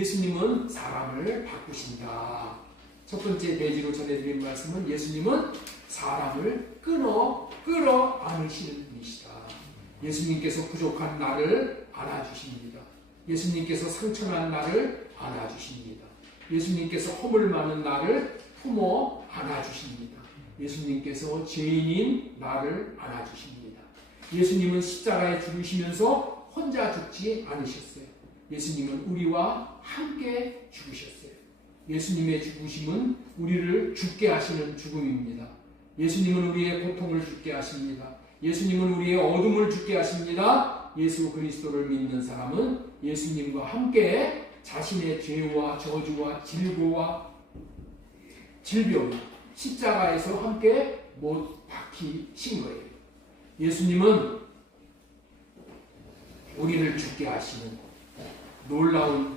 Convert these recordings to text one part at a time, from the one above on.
예수님은 사람을 바꾸신다. 첫 번째 내지로 전해드린 말씀은 예수님은 사람을 끌어 안으시는 분이시다. 예수님께서 부족한 나를 안아주십니다. 예수님께서 상처난 나를 안아주십니다. 예수님께서 허물 많은 나를 품어 안아주십니다. 예수님께서 죄인인 나를 안아주십니다. 예수님은 십자가에 죽으시면서 혼자 죽지 않으셨어요. 예수님은 우리와 함께 죽으셨어요. 예수님의 죽으심은 우리를 죽게 하시는 죽음입니다. 예수님은 우리의 고통을 죽게 하십니다. 예수님은 우리의 어둠을 죽게 하십니다. 예수 그리스도를 믿는 사람은 예수님과 함께 자신의 죄와 저주와 질고와 질병, 십자가에서 함께 못 박히신 거예요. 예수님은 우리를 죽게 하시는 놀라운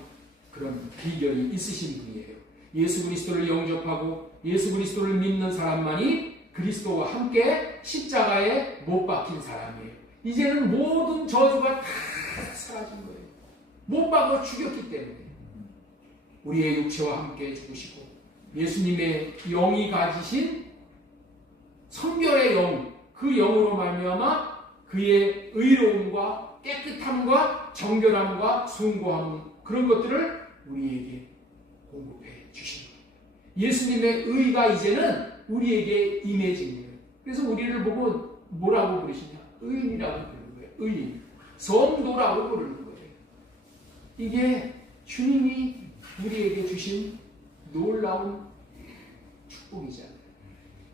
그런 비결이 있으신 분이에요. 예수 그리스도를 영접하고 예수 그리스도를 믿는 사람만이 그리스도와 함께 십자가에 못 박힌 사람이에요. 이제는 모든 저주가 다 사라진 거예요. 못 박아 죽였기 때문에. 우리의 육체와 함께 죽으시고 예수님의 영이 가지신 성결의 영, 그 영으로 말미암아 그의 의로움과 깨끗함과 정결함과 숭고함, 그런 것들을 우리에게 공급해 주신 거예요. 예수님의 의가 이제는 우리에게 임해진 거예요. 그래서 우리를 보고 뭐라고 부르시냐? 의인이라고 부르는 거예요. 의인. 성도라고 부르는 거예요. 이게 주님이 우리에게 주신 놀라운 축복이잖아요.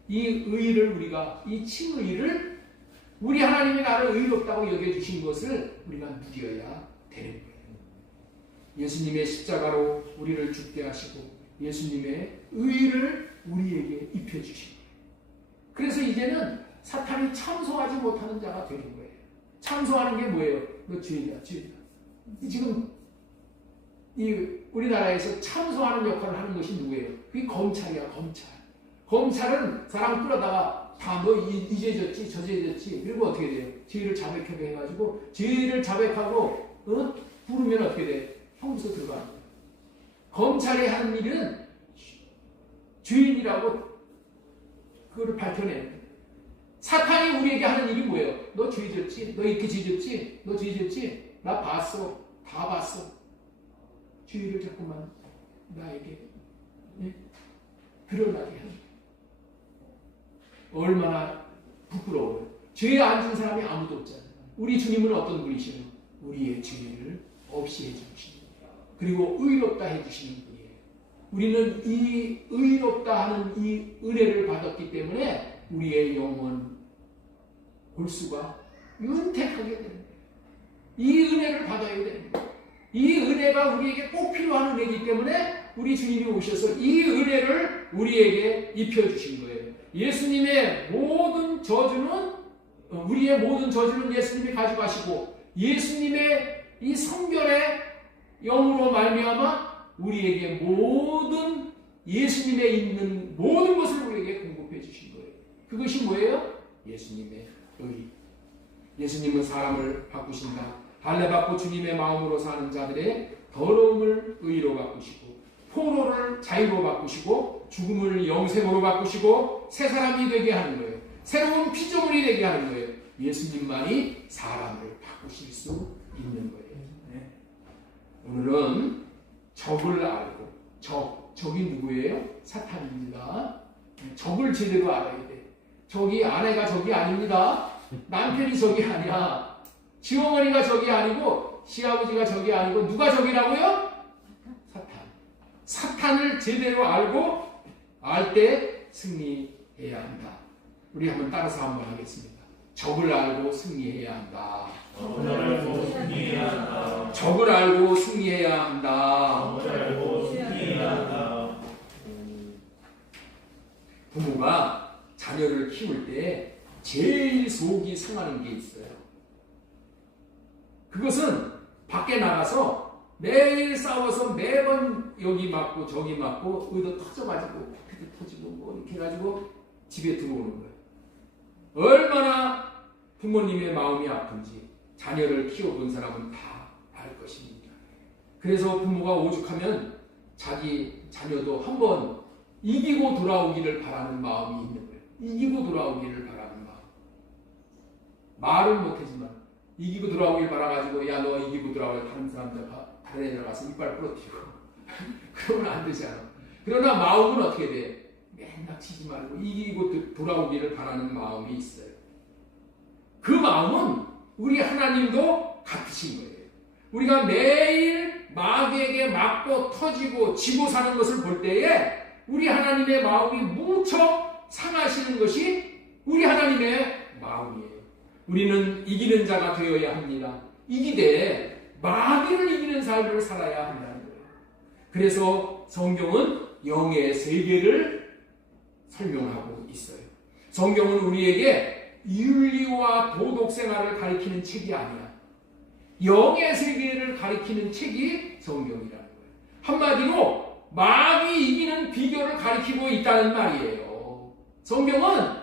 이 의를 우리가, 이 칭의를 우리 하나님이 나를 의롭다고 여겨주신 것을 우리가 누려야 되는 거예요. 예수님의 십자가로 우리를 죽게 하시고 예수님의 의를 우리에게 입혀주신 거예요. 그래서 이제는 사탄이 참소하지 못하는 자가 되는 거예요. 참소하는 게 뭐예요? 너 죄인이야, 죄인이야. 지금 이 우리나라에서 참소하는 역할을 하는 것이 누구예요? 그게 검찰이야, 검찰. 검찰은 사람 끌어다가 다 너 이 죄 졌지, 저 죄 졌지. 그리고 어떻게 돼요? 죄를 자백하게 해가지고 죄를 자백하고 부르면 어떻게 돼? 형무소 들어가는 거예요. 검찰이 하는 일은 죄인이라고 그거를 발표내는 거예요. 사탄이 우리에게 하는 일이 뭐예요? 너 죄 졌지? 너 이렇게 죄 졌지? 너 죄 졌지? 나 봤어. 다 봤어. 죄를 자꾸만 나에게 드러나게 하는 거예요. 얼마나 부끄러워요. 죄에 앉은 사람이 아무도 없잖아요. 우리 주님은 어떤 분이시요? 우리의 죄를 없이 해주시는 분이에요. 그리고 의롭다 해주시는 분이에요. 우리는 이 의롭다 하는 이 은혜를 받았기 때문에 우리의 영혼 골수가 윤택하게 되는 거예요. 이 은혜를 받아야 되는 거예요. 이 은혜가 우리에게 꼭 필요한 은혜이기 때문에 우리 주님이 오셔서 이 은혜를 우리에게 입혀주신 거예요. 예수님의 모든 저주는, 우리의 모든 저주는 예수님이 가져가시고 예수님의 이 성결의 영으로 말미암아 우리에게 모든 예수님에 있는 모든 것을 우리에게 공급해 주신 거예요. 그것이 뭐예요? 예수님의 의. 예수님은 사람을 바꾸신다. 할례받고 주님의 마음으로 사는 자들의 더러움을 의로 바꾸시고 포로를 자유로 바꾸시고 죽음을 영생으로 바꾸시고 새 사람이 되게 하는 거예요. 새로운 피조물이 되게 하는 거예요. 예수님만이 사람을 바꾸실 수 있는 거예요. 네. 오늘은 적을 알고, 적이 누구예요? 사탄입니다. 적을 제대로 알아야 돼. 적이 아내가 적이 아닙니다. 남편이 적이 아니야. 시어머니가 적이 아니고 시아버지가 적이 아니고 누가 적이라고요? 사탄. 사탄을 제대로 알고 알 때 승리해야 한다. 우리 한번 따라서 한번 하겠습니다. 적을 알고 승리해야 한다. 적을 알고 승리해야 한다. 적을 알고 승리해야 한다. 적을 알고 승리해야 한다. 부모가 자녀를 키울 때 제일 속이 상하는 게 있어요. 그것은 밖에 나가서 매일 싸워서 매번 여기 맞고 저기 맞고 의도 터져가지고 피도 터지고 뭐 이렇게 해가지고 집에 들어오는 거예요. 얼마나 부모님의 마음이 아픈지 자녀를 키워본 사람은 다 알 것입니다. 그래서 부모가 오죽하면 자기 자녀도 한번 이기고 돌아오기를 바라는 마음이 있는 거예요. 이기고 돌아오기를 바라는 마음. 말은 못하지만 이기고 돌아오길 바라가지고 야 너 이기고 돌아오려 다른 애들 가서 이빨 부러뜨리고 그러면 안 되잖아. 그러나 마음은 어떻게 돼? 맨날 치지 말고 이기고 돌아오기를 바라는 마음이 있어요. 그 마음은 우리 하나님도 같으신 거예요. 우리가 매일 마귀에게 맞고 터지고 지고 사는 것을 볼 때에 우리 하나님의 마음이 무척 상하시는 것이 우리 하나님의 마음이에요. 우리는 이기는 자가 되어야 합니다. 이기되 마귀를 이기는 삶을 살아야 한다는 거예요. 그래서 성경은 영의 세계를 설명하고 있어요. 성경은 우리에게 윤리와 도덕 생활을 가리키는 책이 아니야. 영의 세계를 가리키는 책이 성경이라는 거예요. 한마디로 마귀 이기는 비결을 가리키고 있다는 말이에요. 성경은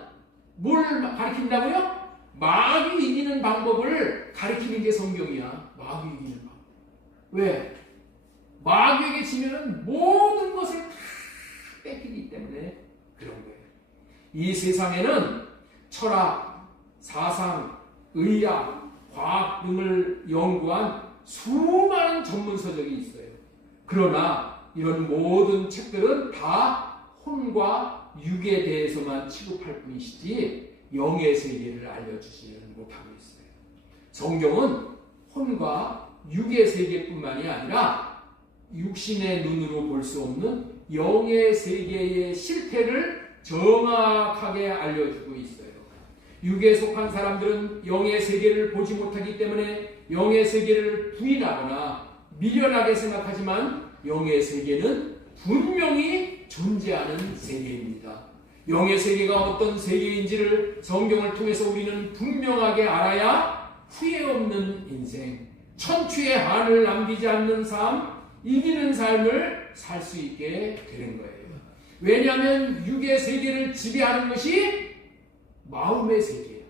뭘 가리킨다고요? 마귀 이기는 방법을 가리키는 게 성경이야. 마귀 이기는 방법. 왜? 마귀에게 지면은 모든 것을 다 뺏기기 때문에 그런 거예요. 이 세상에는 철학, 사상, 의학, 과학 등을 연구한 수많은 전문 서적이 있어요. 그러나 이런 모든 책들은 다 혼과 육에 대해서만 취급할 뿐이시지 영의 세계를 알려주지는 못하고 있어요. 성경은 혼과 육의 세계뿐만이 아니라 육신의 눈으로 볼 수 없는 영의 세계의 실태를 정확하게 알려주고 있어요. 육에 속한 사람들은 영의 세계를 보지 못하기 때문에 영의 세계를 부인하거나 미련하게 생각하지만 영의 세계는 분명히 존재하는 세계입니다. 영의 세계가 어떤 세계인지를 성경을 통해서 우리는 분명하게 알아야 후회 없는 인생, 천추의 한을 남기지 않는 삶, 이기는 삶을 살 수 있게 되는 거예요. 왜냐하면 육의 세계를 지배하는 것이 마음의 세계예요.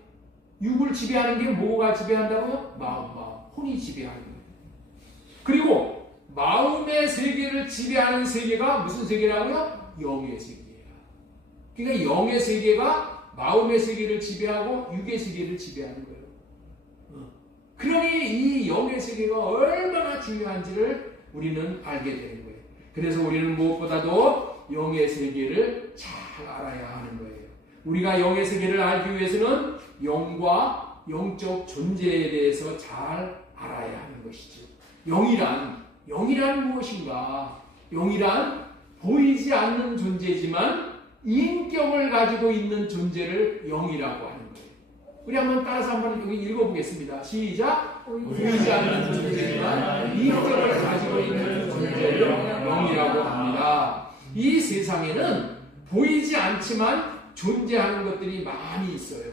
육을 지배하는 게 뭐가 지배한다고요? 마음. 혼이 지배하는 거예요. 그리고 마음의 세계를 지배하는 세계가 무슨 세계라고요? 영의 세계예요. 그러니까 영의 세계가 마음의 세계를 지배하고 육의 세계를 지배하는 거예요. 그러니 이 영의 세계가 얼마나 중요한지를 우리는 알게 되는 거예요. 그래서 우리는 무엇보다도 영의 세계를 잘 알아야 하는 거예요. 우리가 영의 세계를 알기 위해서는 영과 영적 존재에 대해서 잘 알아야 하는 것이죠. 영이란 무엇인가? 영이란 보이지 않는 존재지만 인격을 가지고 있는 존재를 영이라고 하는 거예요. 우리 한번 따라서 한번 여기 읽어보겠습니다. 시작! 보이지 않는 존재지만 인격을 가지고 있는 존재를 영이라고 합니다. 이 세상에는 보이지 않지만 존재하는 것들이 많이 있어요.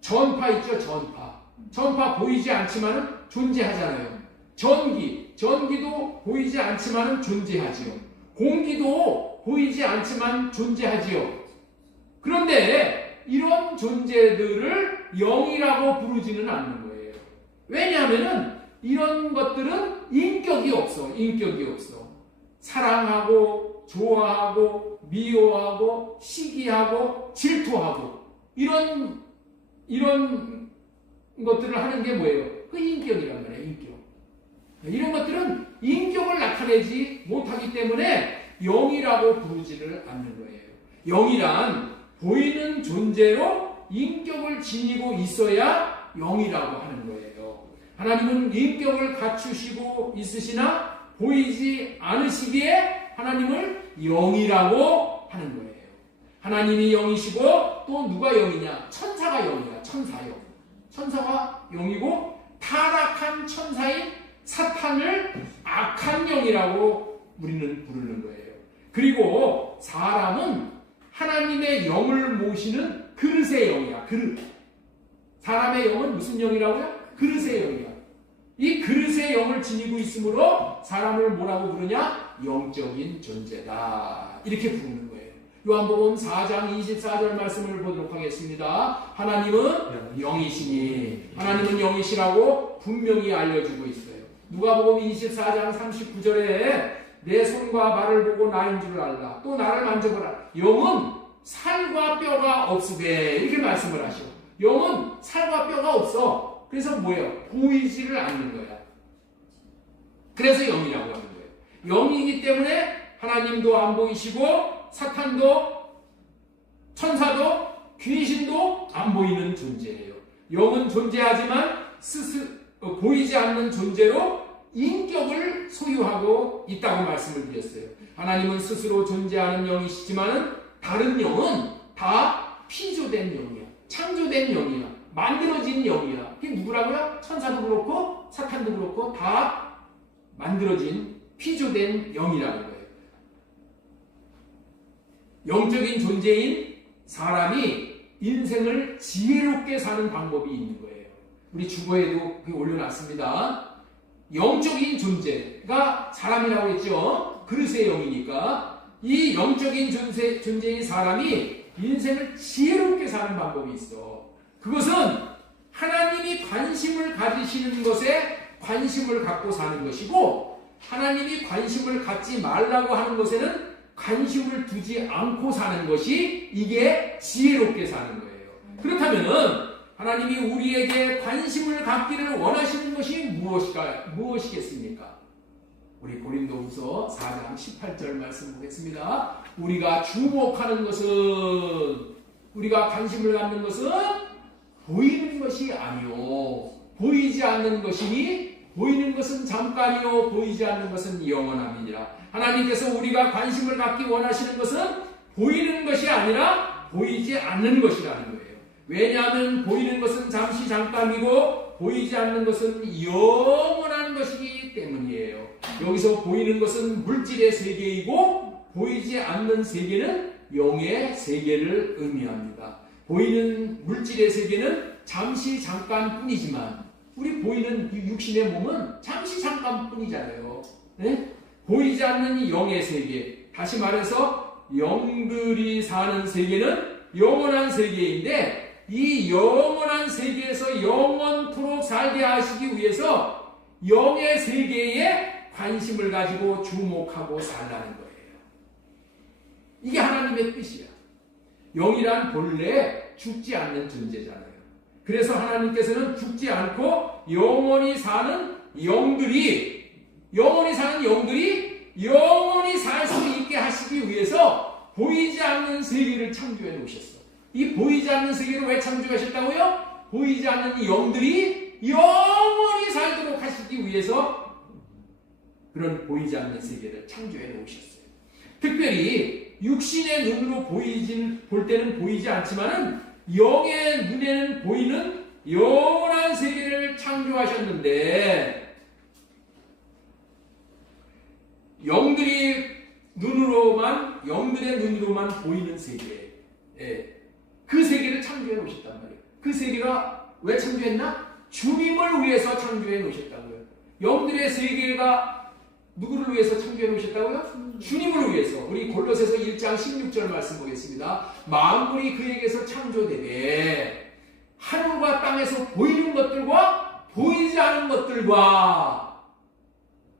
전파 있죠, 전파. 전파 보이지 않지만 존재하잖아요. 전기도 보이지 않지만 존재하지요. 공기도 보이지 않지만 존재하지요. 그런데 이런 존재들을 영이라고 부르지는 않는 거예요. 왜냐하면 이런 것들은 인격이 없어. 사랑하고 좋아하고 미워하고 시기하고 질투하고 이런 것들을 하는 게 뭐예요? 그 인격이란 말이에요. 인격. 이런 것들은 인격을 나타내지 못하기 때문에 영이라고 부르지를 않는 거예요. 영이란 보이는 존재로 인격을 지니고 있어야 영이라고 하는 거예요. 하나님은 인격을 갖추시고 있으시나 보이지 않으시기에 하나님을 영이라고 하는 거예요. 하나님이 영이시고 또 누가 영이냐? 천사가 영이야. 천사가 영이고 타락한 천사인 사탄을 악한 영이라고 우리는 부르는 거예요. 그리고 사람은 하나님의 영을 모시는 그릇의 영이야. 그릇. 사람의 영은 무슨 영이라고요? 그릇의 영이야. 이 그릇의 영을 지니고 있으므로 사람을 뭐라고 부르냐? 영적인 존재다. 이렇게 부르는 거예요. 요한복음 4장 24절 말씀을 보도록 하겠습니다. 하나님은 영이시니 하나님은 영이시라고 분명히 알려주고 있어요. 누가복음 24장 39절에 내 손과 발을 보고 나인 줄 알라. 또 나를 만져보라. 영은 살과 뼈가 없으되 이렇게 말씀을 하셔. 영은 살과 뼈가 없어. 그래서 뭐예요? 보이지를 않는 거야. 그래서 영이라고 하는 거예요. 영이기 때문에 하나님도 안 보이시고 사탄도 천사도 귀신도 안 보이는 존재예요. 영은 존재하지만 보이지 않는 존재로 인격을 소유하고 있다고 말씀을 드렸어요. 하나님은 스스로 존재하는 영이시지만 다른 영은 다 피조된 영이야. 창조된 영이야. 만들어진 영이야. 그게 누구라고요? 천사도 그렇고 사탄도 그렇고 다 만들어진 피조된 영이라는 거예요. 영적인 존재인 사람이 인생을 지혜롭게 사는 방법이 있는 거예요. 우리 주보에도 올려놨습니다. 영적인 존재가 사람이라고 했죠. 그릇의 영이니까 이 영적인 존재인 사람이 인생을 지혜롭게 사는 방법이 있어. 그것은 하나님이 관심을 가지시는 것에 관심을 갖고 사는 것이고 하나님이 관심을 갖지 말라고 하는 것에는 관심을 두지 않고 사는 것이 이게 지혜롭게 사는 거예요. 그렇다면은 하나님이 우리에게 관심을 갖기를 원하시는 것이 무엇이겠습니까? 우리 고린도후서 4장 18절 말씀 보겠습니다. 우리가 주목하는 것은 우리가 관심을 갖는 것은 보이는 것이 아니요 보이지 않는 것이니 보이는 것은 잠깐이요 보이지 않는 것은 영원함이니라. 하나님께서 우리가 관심을 갖기 원하시는 것은 보이는 것이 아니라 보이지 않는 것이라는 거예요. 왜냐하면 보이는 것은 잠시 잠깐이고 보이지 않는 것은 영원한 것이기 때문이에요. 여기서 보이는 것은 물질의 세계이고 보이지 않는 세계는 영의 세계를 의미합니다. 보이는 물질의 세계는 잠시 잠깐뿐이지만 우리 보이는 육신의 몸은 잠시 잠깐뿐이잖아요. 네? 보이지 않는 영의 세계, 다시 말해서 영들이 사는 세계는 영원한 세계인데 이 영원한 세계에서 영원토록 살게 하시기 위해서 영의 세계에 관심을 가지고 주목하고 살라는 거예요. 이게 하나님의 뜻이야. 영이란 본래 죽지 않는 존재잖아요. 그래서 하나님께서는 죽지 않고 영원히 사는 영들이 영원히 살 수 있게 하시기 위해서 보이지 않는 세계를 창조해 놓으셨어. 이 보이지 않는 세계를 왜 창조하셨다고요? 보이지 않는 영들이 영원히 살도록 하시기 위해서 그런 보이지 않는 세계를 창조해 놓으셨어요. 특별히 육신의 눈으로 볼 때는 보이지 않지만은 영의 눈에는 보이는 영원한 세계를 창조하셨는데 영들의 눈으로만 보이는 세계, 그 세계를 창조해 놓으셨단 말이에요. 그 세계가 왜 창조했나? 주님을 위해서 창조해 놓으셨다고요. 영들의 세계가 누구를 위해서 창조해 놓으셨다고요? 주님을 위해서. 우리 골로새서 1장 16절 말씀 보겠습니다. 만물이 그에게서 창조되되 하늘과 땅에서 보이는 것들과 보이지 않은 것들과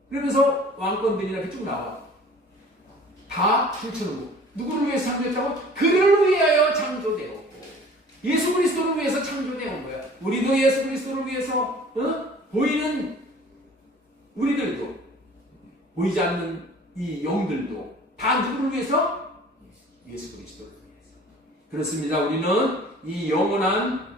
그러면서 왕권들이나 이렇게 쭉 나와. 다 실천으로. 누구를 위해서 창조했다고? 그를 위하여 창조되었고 예수 그리스도를 위해서 창조되온 거야. 우리도 예수 그리스도를 위해서 보이는 우리들도 보이지 않는 이 영들도 다 누구를 위해서? 예수 그리스도를 위해서. 그렇습니다. 우리는 이 영원한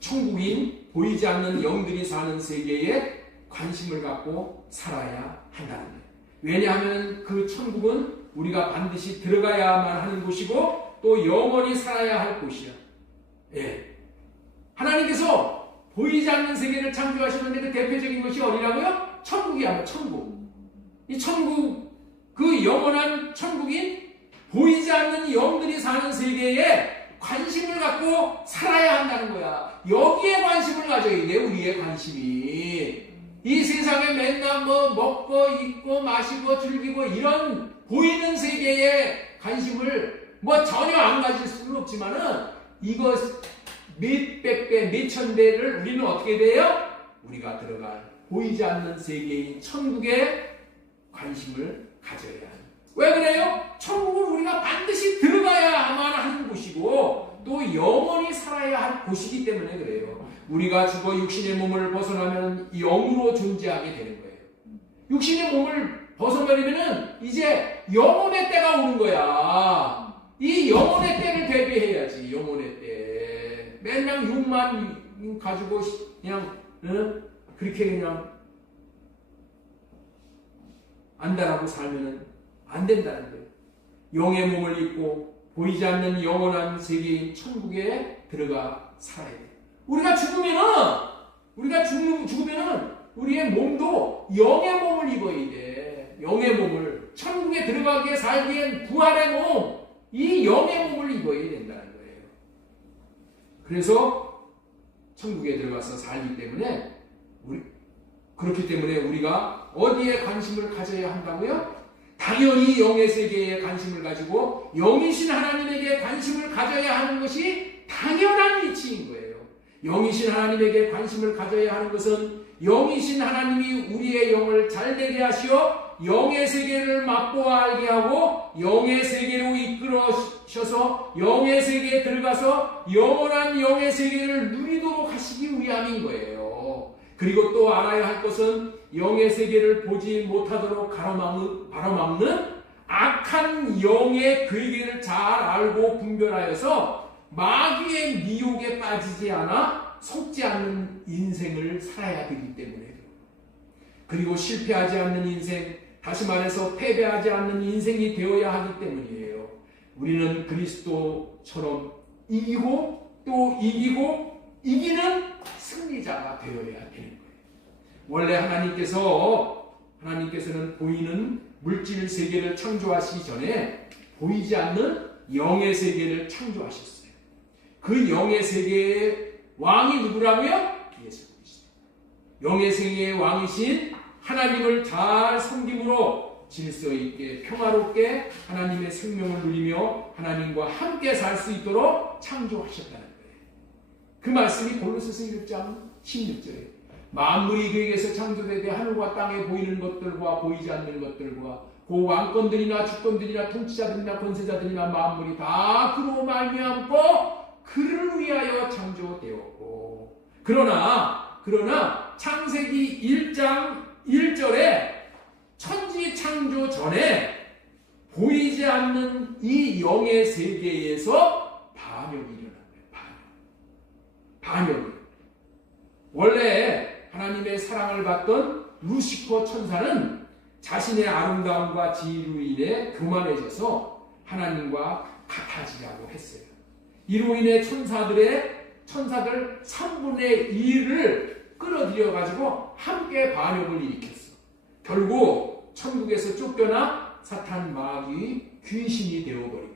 천국인 보이지 않는 영들이 사는 세계에 관심을 갖고 살아야 한다는 거예요. 왜냐하면 그 천국은 우리가 반드시 들어가야만 하는 곳이고 또 영원히 살아야 할 곳이야. 하나님께서 보이지 않는 세계를 창조하시는데 그 대표적인 것이 어디라고요? 천국이야. 천국. 이 천국, 그 영원한 천국인 보이지 않는 영들이 사는 세계에 관심을 갖고 살아야 한다는 거야. 여기에 관심을 가져야 돼. 우리의 관심이. 이 세상에 맨날 먹고 입고 마시고 즐기고 이런 보이는 세계에 관심을 전혀 안 가질 수는 없지만은 이것 몇백 배, 몇천 배를 우리는 어떻게 돼요? 우리가 들어갈 보이지 않는 세계인 천국에 관심을 가져야 합니다. 왜 그래요? 천국은 우리가 반드시 들어가야만 하는 곳이고 또 영원히 살아야 할 곳이기 때문에 그래요. 우리가 죽어 육신의 몸을 벗어나면 영으로 존재하게 되는 거예요. 육신의 몸을 벗어버리면은 이제 영혼의 때가 오는 거야. 이 영혼의 때를 대비해야지. 영혼의 때. 맨날 육만 가지고 그냥 그렇게 그냥 안다라고 살면은 안 된다는 거예요. 영의 몸을 입고 보이지 않는 영원한 세계인 천국에 들어가 살아야 돼요. 우리가 죽으면은 우리의 몸도 영의 몸을 입어야 돼. 영의 몸을 천국에 들어가기에 살기엔 부활의 몸, 이 영의 몸을 입어야 된다는 거예요. 그래서 천국에 들어가서 살기 때문에 그렇기 때문에 우리가 어디에 관심을 가져야 한다고요? 당연히 영의 세계에 관심을 가지고 영이신 하나님에게 관심을 가져야 하는 것이 당연한 이치인 거예요. 영이신 하나님에게 관심을 가져야 하는 것은 영이신 하나님이 우리의 영을 잘되게 하시어 영의 세계를 맛보아 알게 하고 영의 세계로 이끌어셔서 영의 세계에 들어가서 영원한 영의 세계를 누리도록 하시기 위함인 거예요. 그리고 또 알아야 할 것은 영의 세계를 보지 못하도록 가로막는 악한 영의 괴계를 잘 알고 분별하여서 마귀의 미혹에 빠지지 않아 속지 않는 인생을 살아야 되기 때문에, 그리고 실패하지 않는 인생, 다시 말해서 패배하지 않는 인생이 되어야 하기 때문이에요. 우리는 그리스도처럼 이기고 또 이기고 이기는 승리자가 되어야 되는 거예요. 원래 하나님께서는 보이는 물질 세계를 창조하시기 전에 보이지 않는 영의 세계를 창조하셨어요. 그 영의 세계의 왕이 누구라고요? 예수 그리스도. 영의 세계의 왕이신 하나님을 잘 섬김으로 질서 있게 평화롭게 하나님의 생명을 누리며 하나님과 함께 살 수 있도록 창조하셨다는 거예요. 그 말씀이 골로새서 1장 16절에 만물이 그에게서 창조되되 하늘과 땅에 보이는 것들과 보이지 않는 것들과 그 왕권들이나 주권들이나 통치자들이나 권세자들이나 만물이 다 그로 말미암고 그를 위하여 창조되었고, 그러나 창세기 1장 1절에 천지 창조 전에 보이지 않는 이 영의 세계에서 반역이 일어난 거예요. 반역이. 원래 하나님의 사랑을 받던 루시퍼 천사는 자신의 아름다움과 지혜로 인해 교만해져서 하나님과 같아지려고 했어요. 이로 인해 천사들 3분의 2를 끌어들여 가지고 함께 반역을 일으켰어. 결국 천국에서 쫓겨나 사탄 마귀 귀신이 되어버린 거예요.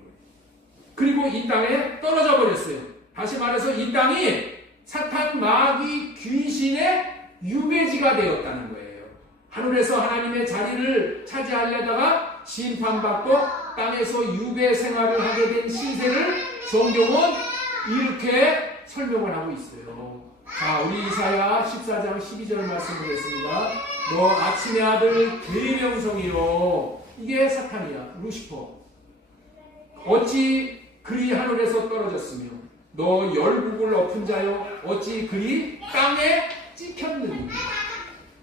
그리고 이 땅에 떨어져 버렸어요. 다시 말해서 이 땅이 사탄 마귀 귀신의 유배지가 되었다는 거예요. 하늘에서 하나님의 자리를 차지하려다가 심판받고 땅에서 유배 생활을 하게 된 신세를 성경은 이렇게 설명을 하고 있어요. 자, 우리 이사야 14장 12절 말씀 보겠습니다. 너 아침의 아들 계명성이요. 이게 사탄이야, 루시퍼. 어찌 그리 하늘에서 떨어졌으며 너 열국을 엎은 자요 어찌 그리 땅에 찍혔는가.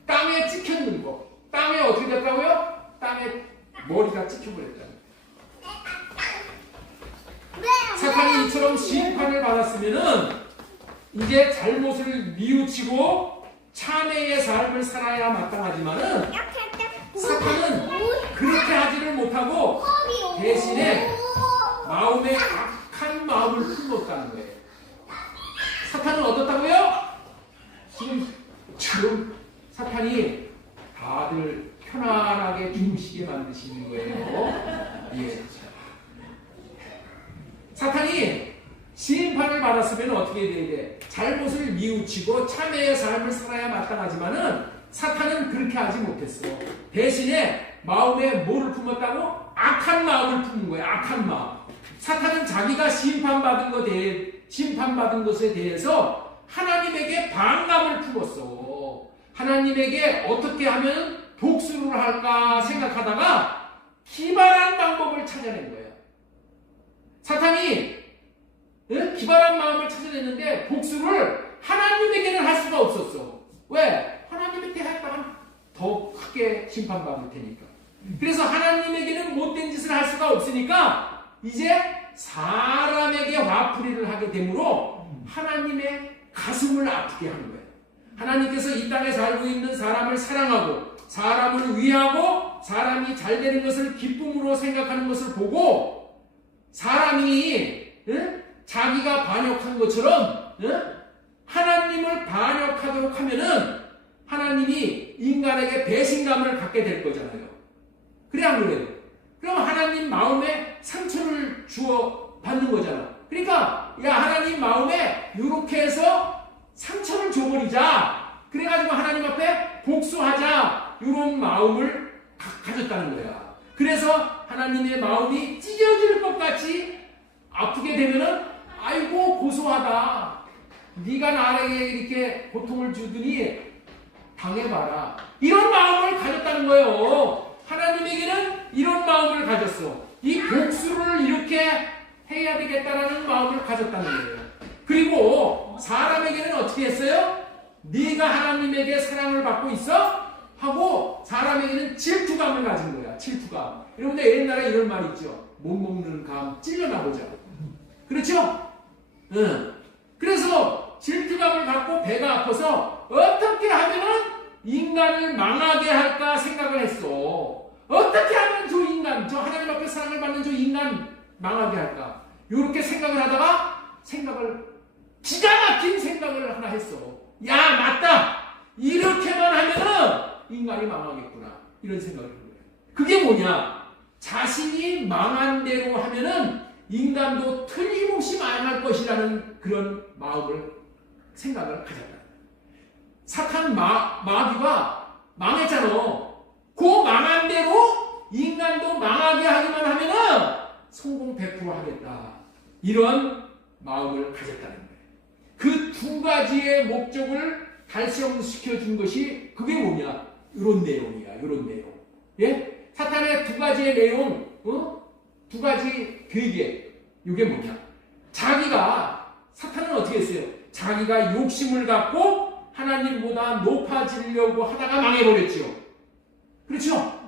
땅에 찍혔는 거. 땅에 어떻게 됐다고요? 땅에 머리가 찍혀버렸다. 사탄이 이처럼 심판을 받았으면은 이제 잘못을 뉘우치고 참회의 삶을 살아야 마땅하지만은 사탄은 그렇게 하지를 못하고 대신에 마음에 악한 마음을 품었다는 거예요. 사탄은 어떻다고요? 지금 사탄이 다들 편안하게 주무시게 만드시는 거예요. 예. 사탄이 심판을 받았으면 어떻게 돼야 돼? 잘못을 뉘우치고 참회의 삶을 살아야 마땅하지만은 사탄은 그렇게 하지 못했어. 대신에 마음에 뭐를 품었다고? 악한 마음을 품은 거야. 악한 마음. 사탄은 자기가 심판받은 것에 대해서 하나님에게 반감을 품었어. 하나님에게 어떻게 하면 복수를 할까 생각하다가 기발한 방법을 찾아낸 거예요. 사탄이 기발한 마음을 찾아냈는데 복수를 하나님에게는 할 수가 없었어. 왜? 하나님한테 했다간 더 크게 심판받을 테니까. 그래서 하나님에게는 못된 짓을 할 수가 없으니까 이제 사람에게 화풀이를 하게 되므로 하나님의 가슴을 아프게 하는 거예요. 하나님께서 이 땅에 살고 있는 사람을 사랑하고 사람을 위하고 사람이 잘 되는 것을 기쁨으로 생각하는 것을 보고 사람이 자기가 반역한 것처럼 하나님을 반역하도록 하면은 하나님이 인간에게 배신감을 갖게 될 거잖아요. 그래 안 그래요? 그럼 하나님 마음에 상처를 주어 받는 거잖아. 그러니까 야 하나님 마음에 이렇게 해서 상처를 줘버리자. 그래가지고 하나님 앞에 복수하자. 이런 마음을 가졌다는 거야. 그래서 하나님의 마음이 찢어질 것 같이 아프게 되면은 아이고 고소하다. 네가 나에게 이렇게 고통을 주더니 당해봐라. 이런 마음을 가졌다는 거예요. 하나님에게는 이런 마음을 가졌어. 이 복수를 이렇게 해야 되겠다라는 마음을 가졌다는 거예요. 그리고 사람에게는 어떻게 했어요? 네가 하나님에게 사랑을 받고 있어? 하고 사람에게는 질투감을 가진 거야. 질투감. 여러분들 옛날에 이런 말 있죠. 못 먹는 감 찔려나보자. 그렇죠? 응. 그래서 질투감을 갖고 배가 아파서 어떻게 하면은 인간을 망하게 할까 생각을 했어. 어떻게 하면 저 인간, 저 하나님 앞에 사랑을 받는 저 인간 망하게 할까? 이렇게 생각을 하다가 기가 막힌 생각을 하나 했어. 야 맞다. 이렇게만 하면은 인간이 망하겠구나. 이런 생각을 한 거예요. 그게 뭐냐? 자신이 망한 대로 하면은 인간도 틀림없이 망할 것이라는 그런 생각을 가졌다. 사탄 마귀가 망했잖아. 그 망한 대로 인간도 망하게 하기만 하면은 성공 100% 하겠다. 이런 마음을 가졌다는 거예요. 그 두 가지의 목적을 달성시켜 준 것이 그게 뭐냐? 이런 내용이야. 이런 내용. 예? 사탄의 두 가지의 내용, 두 가지 계획. 이게 뭐냐? 사탄은 어떻게 했어요? 자기가 욕심을 갖고 하나님보다 높아지려고 하다가 망해버렸죠. 그렇죠?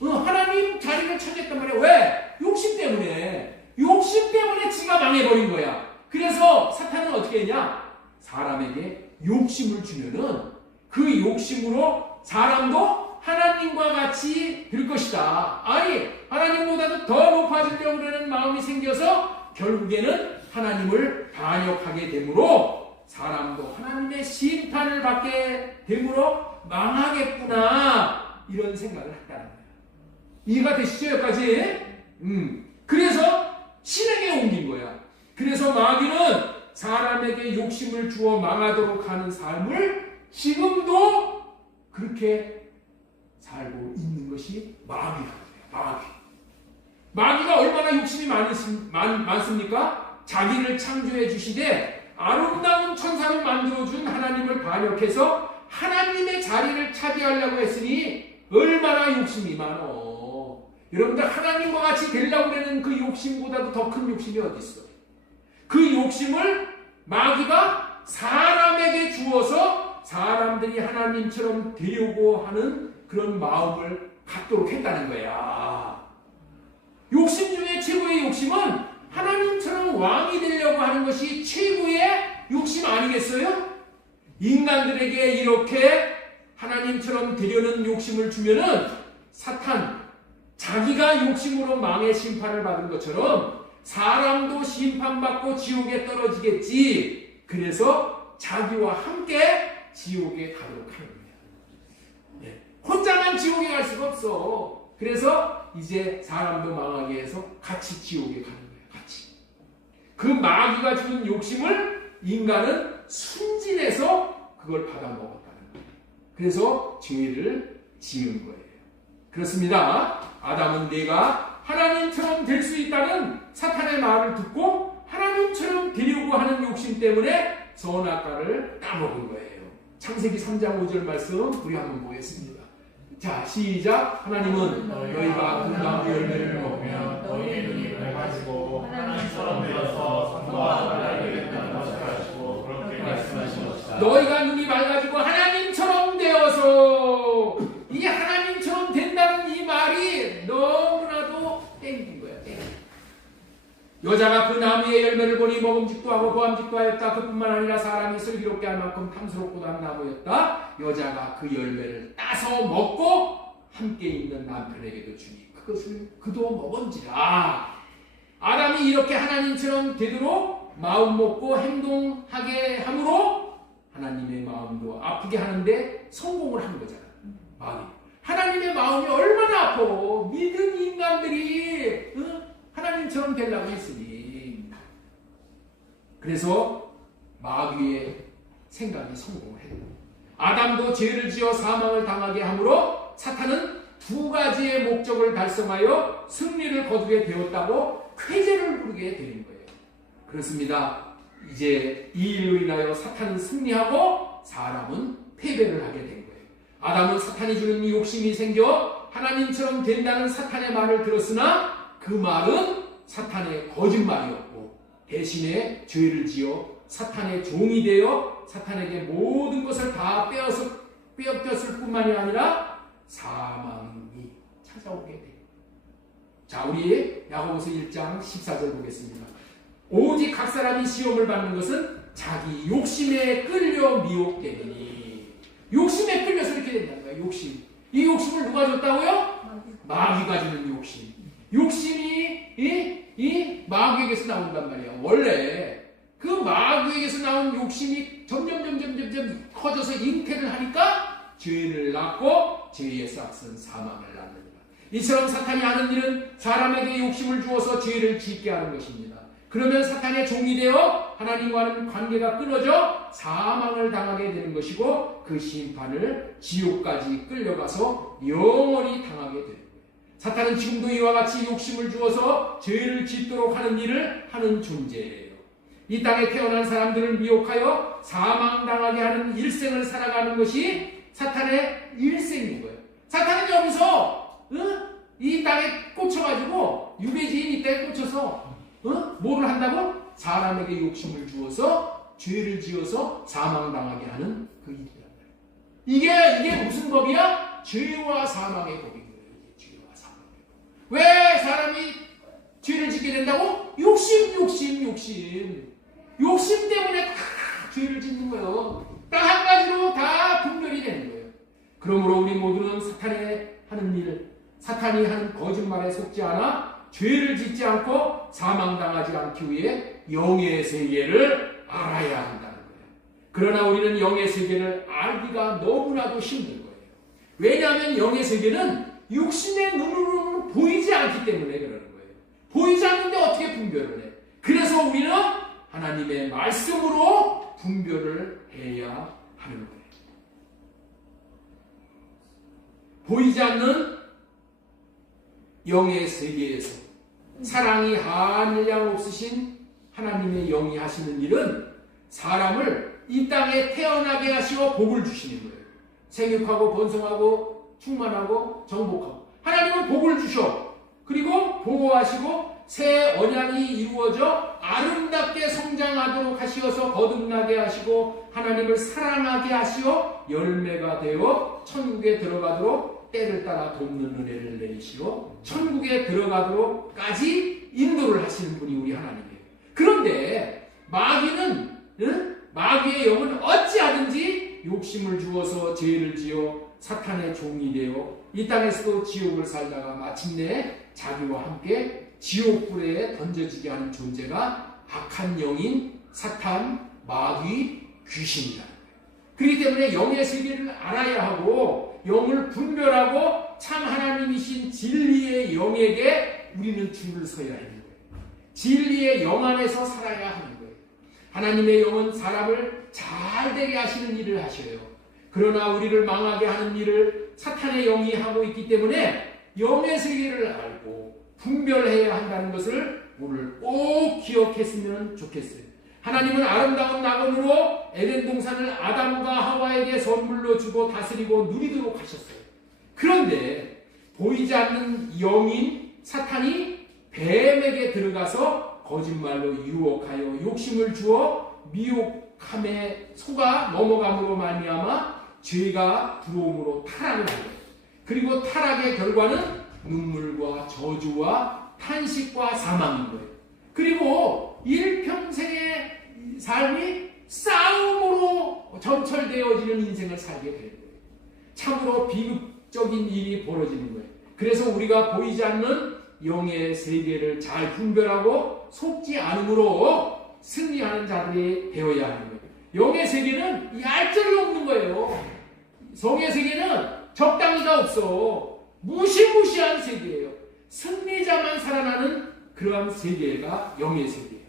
하나님 자리를 찾았단 말이야. 왜? 욕심 때문에. 욕심 때문에 지가 망해버린 거야. 그래서 사탄은 어떻게 했냐? 사람에게 욕심을 주면은 그 욕심으로 사람도 하나님과 같이 될 것이다. 아니, 하나님보다도 더 높아지려고 그러는 마음이 생겨서 결국에는 하나님을 반역하게 되므로 사람도 하나님의 심판을 받게 되므로 망하겠구나. 이런 생각을 했다는 거예요. 이해가 되시죠? 여기까지? 그래서 신에게 옮긴 거야. 그래서 마귀는 사람에게 욕심을 주어 망하도록 하는 삶을 지금도 그렇게 살고 있는 것이 마귀가. 마귀가 얼마나 욕심이 많습니까? 자기를 창조해 주시되 아름다운 천사를 만들어준 하나님을 반역해서 하나님의 자리를 차지하려고 했으니 얼마나 욕심이 많어. 여러분들 하나님과 같이 되려고 하는 그 욕심보다도 더 큰 욕심이 어디 있어? 그 욕심을 마귀가 사람에게 주어서 사람들이 하나님처럼 되려고 하는 그런 마음을 갖도록 했다는 거야. 욕심 중에 최고의 욕심은 하나님처럼 왕이 되려고 하는 것이 최고의 욕심 아니겠어요? 인간들에게 이렇게 하나님처럼 되려는 욕심을 주면은 사탄, 자기가 욕심으로 망의 심판을 받은 것처럼 사람도 심판받고 지옥에 떨어지겠지. 그래서 자기와 함께 지옥에 가도록 하는 거예요. 네. 혼자만 지옥에 갈 수가 없어. 그래서 이제 사람도 망하게 해서 같이 지옥에 가는 거예요. 같이. 그 마귀가 주는 욕심을 인간은 순진해서 그걸 받아먹었다는 거예요. 그래서 죄를 지은 거예요. 그렇습니다. 아담은 내가 하나님처럼 될 수 있다는 사탄의 말을 듣고 하나님처럼 되려고 하는 욕심 때문에 선악과를 따먹은 거예요. 창세기 3장 5절 말씀 우리 한번 보겠습니다. 자, 시작. 하나님은 너희가 그 나무 열매를 먹으면 너희의 눈이 밝아지고 하나님처럼 되어서 선과 악을 알게 된다는 것을 아시고 그렇게 말씀하시옵시다. 너희가 눈이 밝아지고 하나님처럼 되어서, 이 하나님처럼 된다는 이 말이 너무나도 땡긴 거야. 땡. 여자가 그 나무의 열매를 보니 먹음직도 하고 보암직도 하였다. 그뿐만 아니라 사람이 슬기롭게 할 만큼 탐스럽고도 한 나무였다. 여자가 그 열매를 따서 먹고 함께 있는 남편에게도 주니 그것을 그도 먹은지라. 아담이 이렇게 하나님처럼 되도록 마음 먹고 행동하게 함으로 하나님의 마음도 아프게 하는데 성공을 한 거잖아. 마음이. 하나님의 마음이 얼마나 아파. 믿은 인간들이 하나님처럼 되려고 했으니. 그래서 마귀의 생각이 성공을 해요. 아담도 죄를 지어 사망을 당하게 함으로 사탄은 두 가지의 목적을 달성하여 승리를 거두게 되었다고 쾌재를 부르게 되는 거예요. 그렇습니다. 이제 이 일로 인하여 사탄은 승리하고 사람은 패배를 하게 된 거예요. 아담은 사탄이 주는 욕심이 생겨 하나님처럼 된다는 사탄의 말을 들었으나 그 말은 사탄의 거짓말이었고 대신에 죄를 지어 사탄의 종이 되어 사탄에게 모든 것을 다 빼앗겼을 뿐만이 아니라 사망이 찾아오게 돼요. 자, 우리 야고보서 1장 14절 보겠습니다. 오직 각 사람이 시험을 받는 것은 자기 욕심에 끌려 미혹되니. 욕심에 끌려서 이렇게 된다는 거예요. 욕심. 이 욕심을 누가 줬다고요? 마귀가 주는 욕심. 욕심이 이 마귀에게서 나온단 말이에요. 원래 그 마귀에게서 나온 욕심이 점점 커져서 잉태를 하니까 죄를 낳고 죄의 싹은 사망을 낳는다. 이처럼 사탄이 하는 일은 사람에게 욕심을 주어서 죄를 짓게 하는 것입니다. 그러면 사탄의 종이 되어 하나님과는 관계가 끊어져 사망을 당하게 되는 것이고 그 심판을 지옥까지 끌려가서 영원히 당하게 되는 거예요. 사탄은 지금도 이와 같이 욕심을 주어서 죄를 짓도록 하는 일을 하는 존재예요. 이 땅에 태어난 사람들을 미혹하여 사망당하게 하는 일생을 살아가는 것이 사탄의 일생인 거예요. 사탄은 여기서 이 땅에 꽂혀가지고 유배지인 이 땅에 꽂혀서 뭐를 한다고? 사람에게 욕심을 주어서 죄를 지어서 사망당하게 하는 그 일이란 말이에요. 이게 무슨 법이야? 죄와 사망의 법인 거예요. 죄와 사망의 법. 왜 사람이 죄를 짓게 된다고? 욕심 때문에 다 죄를 짓는 거예요. 딱 한 가지로 다 분별이 되는 거예요. 그러므로 우리 모두는 사탄이 하는 거짓말에 속지 않아 죄를 짓지 않고 사망당하지 않기 위해 영의 세계를 알아야 한다는 거예요. 그러나 우리는 영의 세계를 알기가 너무나도 힘든 거예요. 왜냐하면 영의 세계는 육신의 눈으로는 보이지 않기 때문에 그러는 거예요. 보이지 않는데 어떻게 분별을 해? 그래서 우리는 하나님의 말씀으로 분별을 해야 하는 거예요. 보이지 않는 영의 세계에서 사랑이 한량 없으신 하나님의 영이 하시는 일은 사람을 이 땅에 태어나게 하시어 복을 주시는 거예요. 생육하고 번성하고 충만하고 정복하고. 하나님은 복을 주셔. 그리고 보호하시고 새 언약이 이루어져 아름답게 성장하도록 하시어서 거듭나게 하시고 하나님을 사랑하게 하시어 열매가 되어 천국에 들어가도록 때를 따라 돕는 은혜를 내리시어 천국에 들어가도록까지 인도를 하시는 분이 우리 하나님이에요. 그런데 마귀의 영은 어찌하든지 욕심을 주어서 죄를 지어 사탄의 종이 되어 이 땅에서도 지옥을 살다가 마침내 자기와 함께 지옥불에 던져지게 하는 존재가 악한 영인 사탄, 마귀, 귀신이다. 그렇기 때문에 영의 세계를 알아야 하고 영을 분별하고 참 하나님이신 진리의 영에게 우리는 줄을 서야 하는 거예요. 진리의 영 안에서 살아야 하는 거예요. 하나님의 영은 사람을 잘 되게 하시는 일을 하셔요. 그러나 우리를 망하게 하는 일을 사탄의 영이 하고 있기 때문에 영의 세계를 알고 분별해야 한다는 것을 오늘 꼭 기억했으면 좋겠어요. 하나님은 아름다운 낙원으로 에덴 동산을 아담과 하와에게 선물로 주고 다스리고 누리도록 하셨어요. 그런데 보이지 않는 영인 사탄이 뱀에게 들어가서 거짓말로 유혹하여 욕심을 주어 미혹함에 속아 넘어감으로 말미암아 죄가 들어옴으로 타락을 하는 거예요. 그리고 타락의 결과는 눈물과 저주와 탄식과 사망인 거예요. 그리고 일평생의 삶이 싸움으로 점철되어지는 인생을 살게 되는 거예요. 참으로 비극적인 일이 벌어지는 거예요. 그래서 우리가 보이지 않는 영의 세계를 잘 분별하고 속지 않으므로 승리하는 자들이 되어야 하는 거예요. 영의 세계는 얄짤이 없는 거예요. 성의 세계는 적당히가 없어. 무시무시한 세계예요. 승리자만 살아나는 그러한 세계가 영의 세계예요.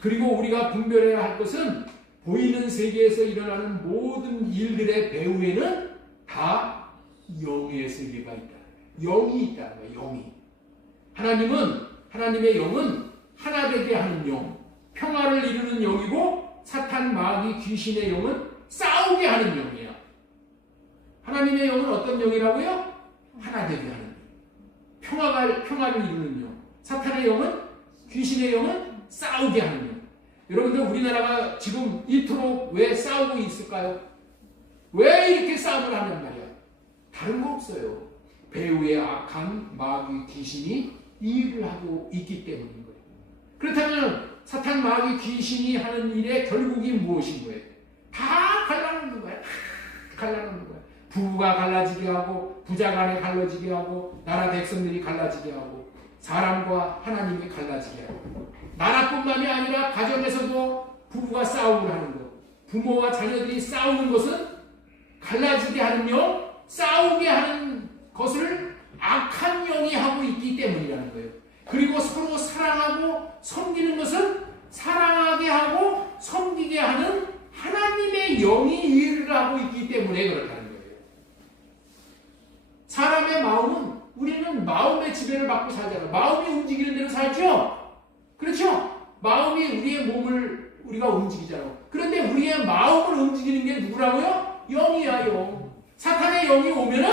그리고 우리가 분별해야 할 것은 보이는 세계에서 일어나는 모든 일들의 배후에는 다 영의 세계가 있다. 영이 있다는 거예요. 영이. 하나님의 영은 하나 되게 하는 영, 평화를 이루는 영이고 사탄, 마귀, 귀신의 영은 싸우게 하는 영이야. 하나님의 영은 어떤 영이라고요? 하나 되게 하는 영. 평화를 이루는 영. 사탄의 영은, 귀신의 영은 싸우게 하는 영. 여러분들 우리나라가 지금 이토록 왜 싸우고 있을까요? 왜 이렇게 싸움을 하는 말이야? 다른 거 없어요. 배후의 악한 마귀 귀신이 일을 하고 있기 때문인 거예요. 그렇다면 사탄, 마귀, 귀신이 하는 일의 결국이 무엇인 거예요? 다 갈라놓는 거야. 갈라놓는 거야. 부부가 갈라지게 하고, 부자 간에 갈라지게 하고, 나라 백성들이 갈라지게 하고, 사람과 하나님이 갈라지게 하고, 나라뿐만이 아니라 가정에서도 부부가 싸움을 하는 것, 부모와 자녀들이 싸우는 것은 갈라지게 하는 영, 싸우게 하는 것을 악한 영이 하고 있기 때문이라는 거예요. 그리고 서로 사랑하고 섬기는 것은 사랑하게 하고 섬기게 하는 하나님의 영이 일을 하고 있기 때문에 그렇다는 거예요. 사람의 마음은, 우리는 마음의 지배를 받고 살잖아요. 마음이 움직이는 대로 살죠? 그렇죠? 마음이 우리의 몸을 우리가 움직이잖아요. 그런데 우리의 마음을 움직이는 게 누구라고요? 영이야, 영. 사탄의 영이 오면은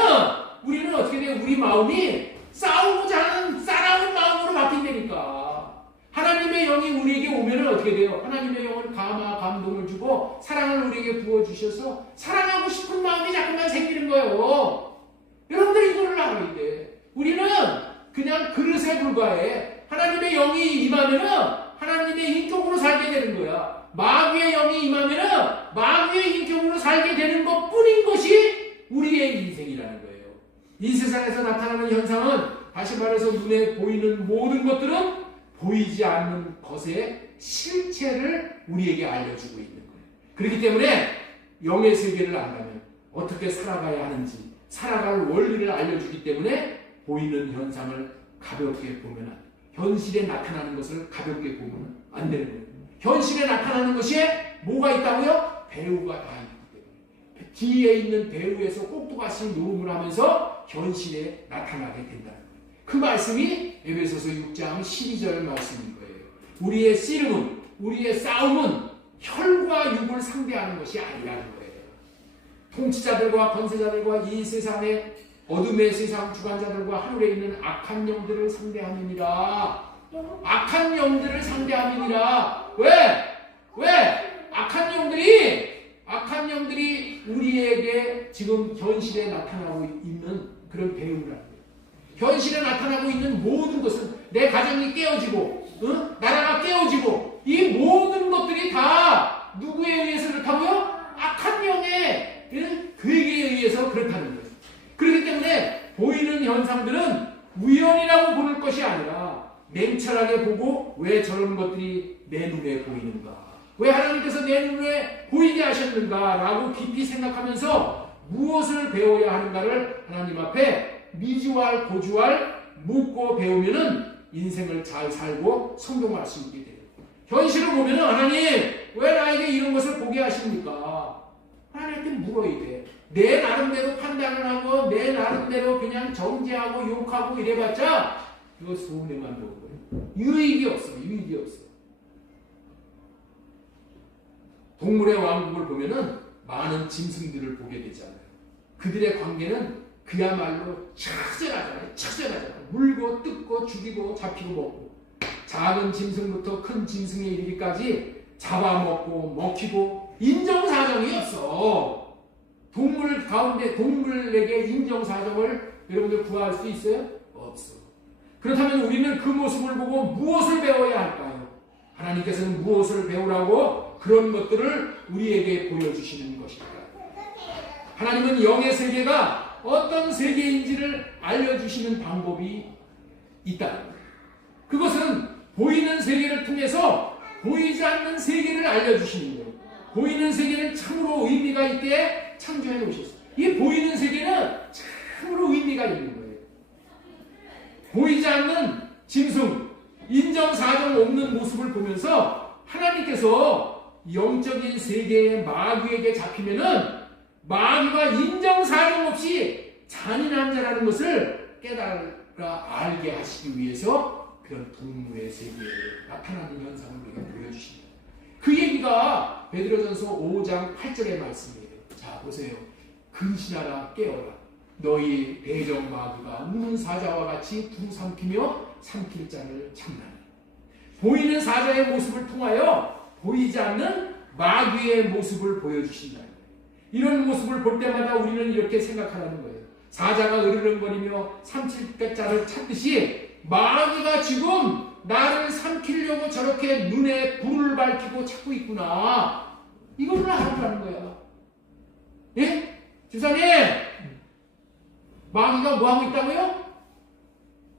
우리는 어떻게 돼요? 우리 마음이 싸우고자 하는 싸라운 마음으로 바뀐다니까. 하나님의 영이 우리에게 오면은 어떻게 돼요? 하나님의 영은 감동을 주고 사랑을 우리에게 부어주셔서 사랑하고 싶은 마음이 자꾸만 생기는 거예요. 여러분들이 이거를 알아야 돼. 우리는 그냥 그릇에 불과해. 하나님의 영이 임하면은 하나님의 인격으로 살게 되는 거야. 마귀의 영이 임하면은 마귀의 인격으로 살게 되는 것 뿐인 것이 우리의 인생이라는 거예요. 이 세상에서 나타나는 현상은, 다시 말해서 눈에 보이는 모든 것들은 보이지 않는 것의 실체를 우리에게 알려주고 있는 거예요. 그렇기 때문에 영의 세계를 안다면 어떻게 살아가야 하는지, 살아갈 원리를 알려주기 때문에 보이는 현상을 가볍게 보면 안 돼요. 현실에 나타나는 것을 가볍게 보면 안 되는 거예요. 현실에 나타나는 것에 뭐가 있다고요? 배우가 다 있기 때문에. 뒤에 있는 배우에서 꼭두가시 노음을 하면서 현실에 나타나게 된다는 거예요. 그 말씀이 에베소서 6장 12절 말씀인 거예요. 우리의 씨름은, 우리의 싸움은 혈과 육을 상대하는 것이 아니라는 거예요. 통치자들과 권세자들과 이 세상의 어둠의 세상 주관자들과 하늘에 있는 악한 영들을 상대함이니라. 악한 영들을 상대함이니라. 왜? 악한 영들이 우리에게 지금 현실에 나타나고 있는 그런 배우라는 거예요. 현실에 나타나고 있는 모든 것은 내 가정이 깨어지고, 나라가 깨어지고, 이 모든 것들이 다 누구에 의해서 그렇다고요? 악한 영의 괴계에 의해서 그렇다는 거예요. 그렇기 때문에 보이는 현상들은 우연이라고 보는 것이 아니라 냉철하게 보고, 왜 저런 것들이 내 눈에 보이는가? 왜 하나님께서 내 눈에 보이게 하셨는가? 라고 깊이 생각하면서 무엇을 배워야 하는가를 하나님 앞에 미주알, 고주알, 묻고 배우면은 인생을 잘 살고 성공할 수 있게 돼요. 현실을 보면은 하나님, 왜 나에게 이런 것을 보게 하십니까? 하나님께 물어야 돼. 내 나름대로 판단을 하고 내 나름대로 그냥 정죄하고 욕하고 이래봤자 이거 소문에만 보는 거예요. 유익이 없어. 동물의 왕국을 보면은 많은 짐승들을 보게 되잖아요. 그들의 관계는 그야말로 처절하잖아요. 처절하잖아요. 물고 뜯고 죽이고 잡히고 먹고, 작은 짐승부터 큰 짐승에 이르기까지 잡아먹고 먹히고 인정사정이 없어. 동물 가운데 동물에게 인정사정을 여러분들 구할 수 있어요? 없어. 그렇다면 우리는 그 모습을 보고 무엇을 배워야 할까요? 하나님께서는 무엇을 배우라고 그런 것들을 우리에게 보여주시는 것일까요? 하나님은 영의 세계가 어떤 세계인지를 알려주시는 방법이 있다는 거예요. 그것은 보이는 세계를 통해서 보이지 않는 세계를 알려주시는 거예요. 보이는 세계는 참으로 의미가 있게 창조해 놓으셨어요. 이 보이는 세계는 참으로 의미가 있는 거예요. 보이지 않는 짐승, 인정사정 없는 모습을 보면서 하나님께서 영적인 세계의 마귀에게 잡히면은 마귀가 인정사정 없이 잔인한 자라는 것을 깨달아 알게 하시기 위해서 그런 동물의 세계에 나타나는 현상을 우리가 보여주십니다. 그 얘기가 베드로전서 5장 8절의 말씀이에요. 자, 보세요. 근신하라 깨어라. 너희 대적 마귀가 우는 사자와 같이 두삼키며 삼킬 자를 찾나니. 보이는 사자의 모습을 통하여 보이지 않는 마귀의 모습을 보여주신다. 이런 모습을 볼 때마다 우리는 이렇게 생각하라는 거예요. 사자가 으르렁거리며 삼킬 자를 찾듯이 마귀가 지금 나를 삼키려고 저렇게 눈에 불을 밝히고 찾고 있구나. 이거를 알아보라는 거야. 예? 집사님! 마귀가 뭐 하고 있다고요?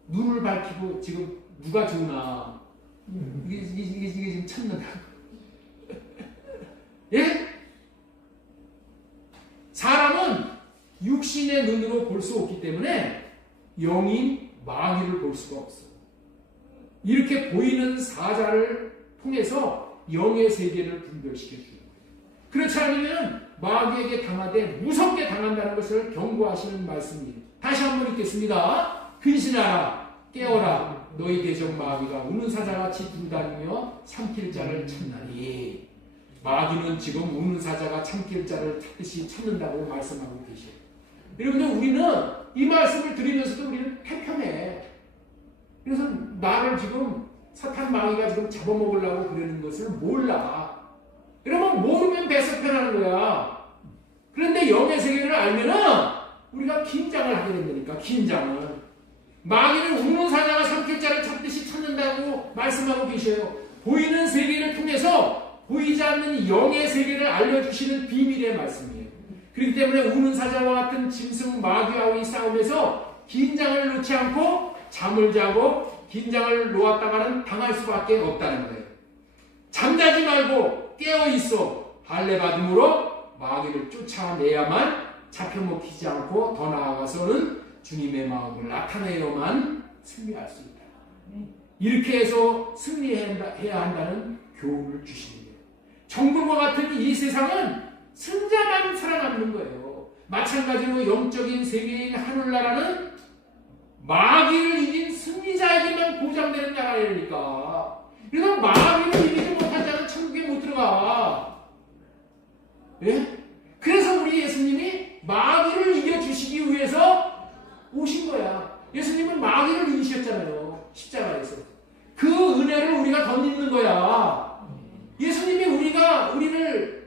눈을 밝히고 지금 누가 좋으나 이게 지금 찾는다. 예? 사람은 육신의 눈으로 볼 수 없기 때문에 영인 마귀를 볼 수가 없어요. 이렇게 보이는 사자를 통해서 영의 세계를 분별시켜 주는 거예요. 그렇지 않으면 마귀에게 당하되 무섭게 당한다는 것을 경고하시는 말씀입니다. 다시 한번 읽겠습니다. 근신하라 깨어라 너희 대적 마귀가 우는 사자같이 두루다니며 삼킬 자를 찾나니. 마귀는 지금 우는 사자가 삼킬 자를 찾듯이 찾는다고 말씀하고 계셔요. 여러분들 우리는 이 말씀을 드리면서도 우리는 태평해. 그래서 나를 지금 사탄 마귀가 지금 잡아먹으려고 그러는 것을 몰라. 그러면 모르면 배석편하는 거야. 그런데 영의 세계를 알면은 우리가 긴장을 하게 된다니까. 긴장을. 마귀는 우는 사자가 삼킬 자를 찾듯이 찾는다고 말씀하고 계셔요. 보이는 세계를 통해서 보이지 않는 영의 세계를 알려주시는 비밀의 말씀이에요. 그렇기 때문에 우는 사자와 같은 짐승 마귀와의 싸움에서 긴장을 놓지 않고 잠을 자고 긴장을 놓았다가는 당할 수밖에 없다는 거예요. 잠자지 말고 깨어있어 할례받음으로 마귀를 쫓아내야만 잡혀먹히지 않고 더 나아가서는 주님의 마음을 나타내어만 승리할 수 있다. 이렇게 해서 승리해야 한다는 교훈을 주시는 거예요. 정글과 같은 이 세상은 승자만 살아남는 거예요. 마찬가지로 영적인 세계인 하늘나라는 마귀를 이긴 승리자에게만 보장되는 나라니까. 그래서 마귀를 이기지 못한 자는 천국에 못 들어가. 예? 그래서 우리 예수님이 마귀를 이겨주시기 위해서 오신 거야. 예수님은 마귀를 이기셨잖아요. 십자가에서. 그 은혜를 우리가 덧입는 거야. 예수님이 우리를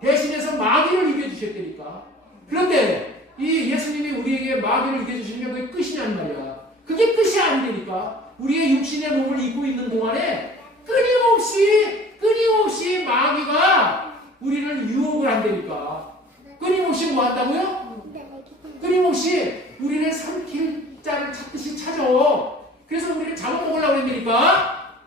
대신해서 마귀를 이겨주셨다니까. 그런데 이 예수님이 우리에게 마귀를 이겨주시면 그게 끝이냔 말이야. 그게 끝이 안 되니까 우리의 육신의 몸을 입고 있는 동안에 끊임없이 마귀가 우리를 유혹을 한다니까. 끊임없이 뭐 한다고요? 끊임없이 우리를 삼킬 자를 찾듯이 찾아. 그래서 우리를 잡아먹으려고 한다니까.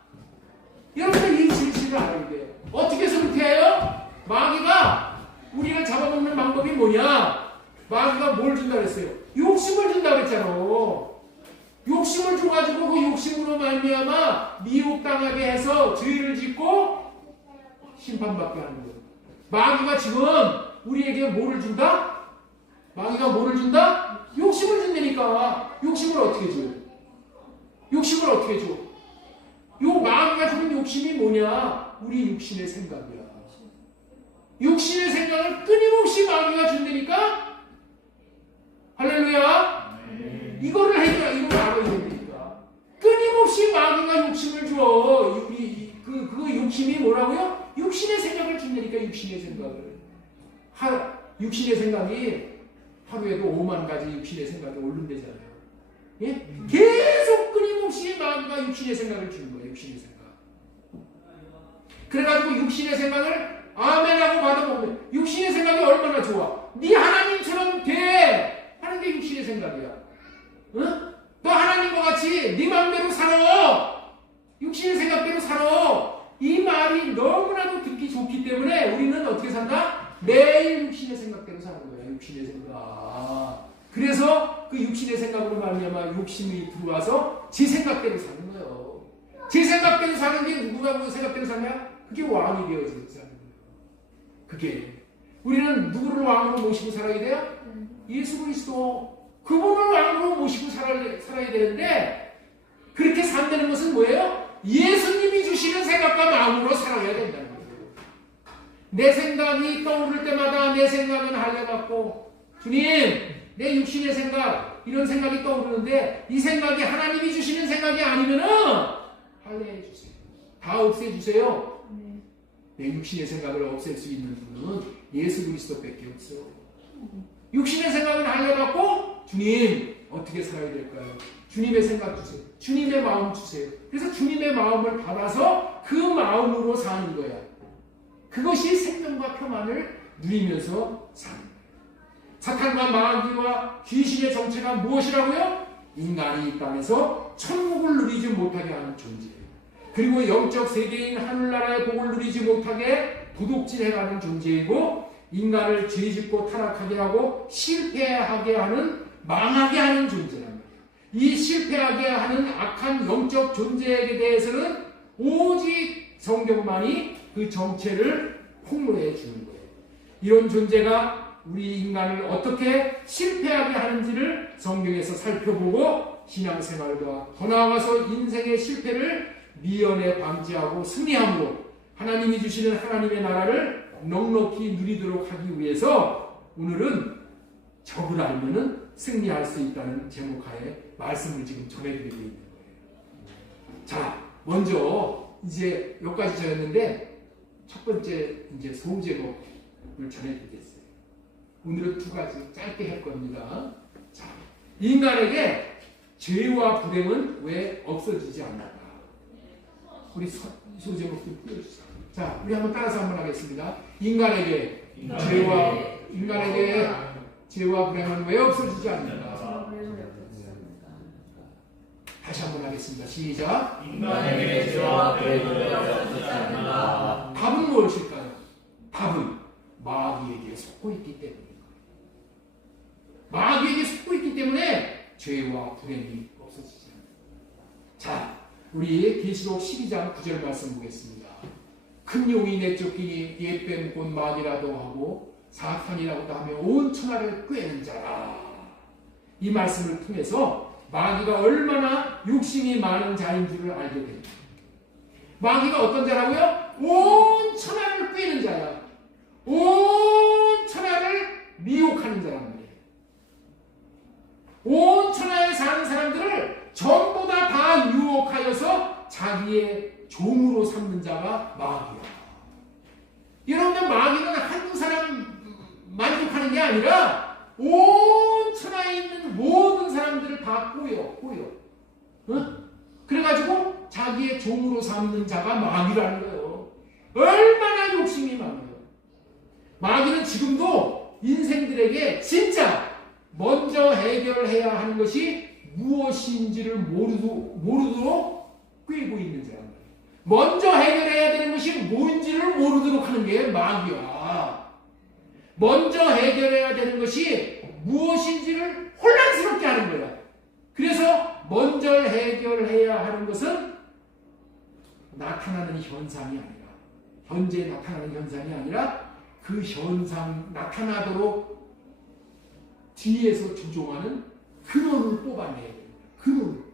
여러분들 이 진실을 알아야 돼요. 어떻게 해서 그렇게 해요? 마귀가 우리를 잡아먹는 방법이 뭐냐? 마귀가 뭘 준다 그랬어요? 욕심을 준다 그랬잖아. 욕심을 줘가지고 그 욕심으로 말미암아 미혹당하게 해서 죄를 짓고 심판받게 하는 거예요. 마귀가 지금 우리에게 뭐를 준다? 마귀가 뭐를 준다? 욕심을 준다니까. 욕심을 어떻게 줘요? 욕심을 어떻게 줘? 요 마귀가 주는 욕심이 뭐냐? 우리 육신의 생각이야. 육신의 생각을 끊임없이 마귀가 준다니까. 할렐루야. 이거를 알아야 됩니까? 끊임없이 마귀가 욕심을 줘. 그 욕심이 뭐라고요? 육신의 생각을 준다니까. 육신의 생각을. 육신의 생각이 하루에도 5만 가지 육신의 생각이 오른대잖아요. 예? 계속 끊임없이 마귀가 육신의 생각을 주는 거예요. 육신의 생각. 그래가지고 육신의 생각을 아멘하고 받아보면 육신의 생각이 얼마나 좋아. 네 하나님처럼 돼 하는 게 육신의 생각이야. 응? 너 하나님과 같이 네 마음대로 살아. 육신의 생각대로 살아. 이 말이 너무나도 듣기 좋기 때문에 우리는 어떻게 산다? 매일 육신의 생각대로 사는 거야. 육신의 생각. 그래서 그 육신의 생각으로 말미암아 욕심이 들어와서 제 생각대로 사는 거예요. 제 생각대로 사는 게 누구라고 생각대로 사냐? 그게 왕이 되어지는 사는 거예요. 그게 우리는 누구를 왕으로 모시고 살아야 돼요? 예수 그리스도. 그분을 왕으로 모시고 살아야 되는데 그렇게 산다는 것은 뭐예요? 예수님이 주시는 생각과 마음으로 살아야 된다는 거예요. 내 생각이 떠오를 때마다 내 생각은 할례받고 주님 내 육신의 생각 이런 생각이 떠오르는데 이 생각이 하나님이 주시는 생각이 아니면은 할례해 주세요. 다 없애주세요. 내 육신의 생각을 없앨 수 있는 분은 예수 그리스도밖에 없어요. 육신의 생각은 할례받고 주님 어떻게 살아야 될까요? 주님의 생각 주세요. 주님의 마음 주세요. 그래서 주님의 마음을 받아서 그 마음으로 사는 거야. 그것이 생명과 평안을 누리면서 사는 거예요. 사탄과 마귀와 귀신의 정체가 무엇이라고요? 인간이 이 땅에서 천국을 누리지 못하게 하는 존재예요. 그리고 영적 세계인 하늘나라의 복을 누리지 못하게 도둑질해가는 존재이고 인간을 죄짓고 타락하게 하고 실패하게 하는 망하게 하는 존재란 말이에요. 이 실패하게 하는 악한 영적 존재에게 대해서는 오직 성경만이 그 정체를 폭로해 주는 거예요. 이런 존재가 우리 인간을 어떻게 실패하게 하는지를 성경에서 살펴보고 신앙생활과 더 나아가서 인생의 실패를 미연에 방지하고 승리함으로 하나님이 주시는 하나님의 나라를 넉넉히 누리도록 하기 위해서 오늘은 적을 알면은 승리할 수 있다는 제목하에 말씀을 지금 전해드리고 있는 거예요. 자, 먼저 이제 여기까지 전했는데 첫 번째 이제 소제목을 전해드리겠어요. 오늘은 두 가지 짧게 할 겁니다. 자, 인간에게 죄와 불행은 왜 없어지지 않을까? 우리 소제목 좀 풀어주세요. 자, 우리 한번 따라서 한번 하겠습니다. 인간에게 죄와 불행은 왜 없어지지 않는가? 다시 한번 하겠습니다. 시작. 인간에게 죄와 불행은 왜 없어지지 않는가? 답은 무엇일까요? 답은 마귀에게 속고 있기 때문입니다. 마귀에게 속고 있기 때문에 죄와 불행이 없어지지 않는다. 자, 우리 계시록 12장 9절 말씀 보겠습니다. 큰 용이 내쫓기니 옛 뱀곧 마귀라도 하고 사탄이라고도 하며 온 천하를 꿰는 자라. 이 말씀을 통해서 마귀가 얼마나 욕심이 많은 자인 줄을 알게 됩니다. 마귀가 어떤 자라고요? 온 천하를 꿰는 자야. 온 천하를 미혹하는 자란 말이에요. 온 천하에 사는 사람들을 전부 다 유혹하여서 자기의 종으로 삼는 자가 마귀야. 여러분, 마귀는 한두 사람 만족하는 게 아니라 온 천하에 있는 모든 사람들을 다 꼬여. 그래가지고 자기의 종으로 삼는 자가 마귀라는 거예요. 얼마나 욕심이 많아요. 마귀는 지금도 인생들에게 진짜 먼저 해결해야 하는 것이 무엇인지를 모르도록 꿰고 있는 자란 말이에요. 먼저 해결해야 되는 것이 뭔지를 모르도록 하는 게 마귀야. 먼저 해결해야 되는 것이 무엇인지를 혼란스럽게 하는 거야. 그래서 먼저 해결해야 하는 것은 나타나는 현상이 아니라, 현재 나타나는 현상이 아니라 그 현상 나타나도록 뒤에서 조종하는 근원을 뽑아내야 됩니다. 근원.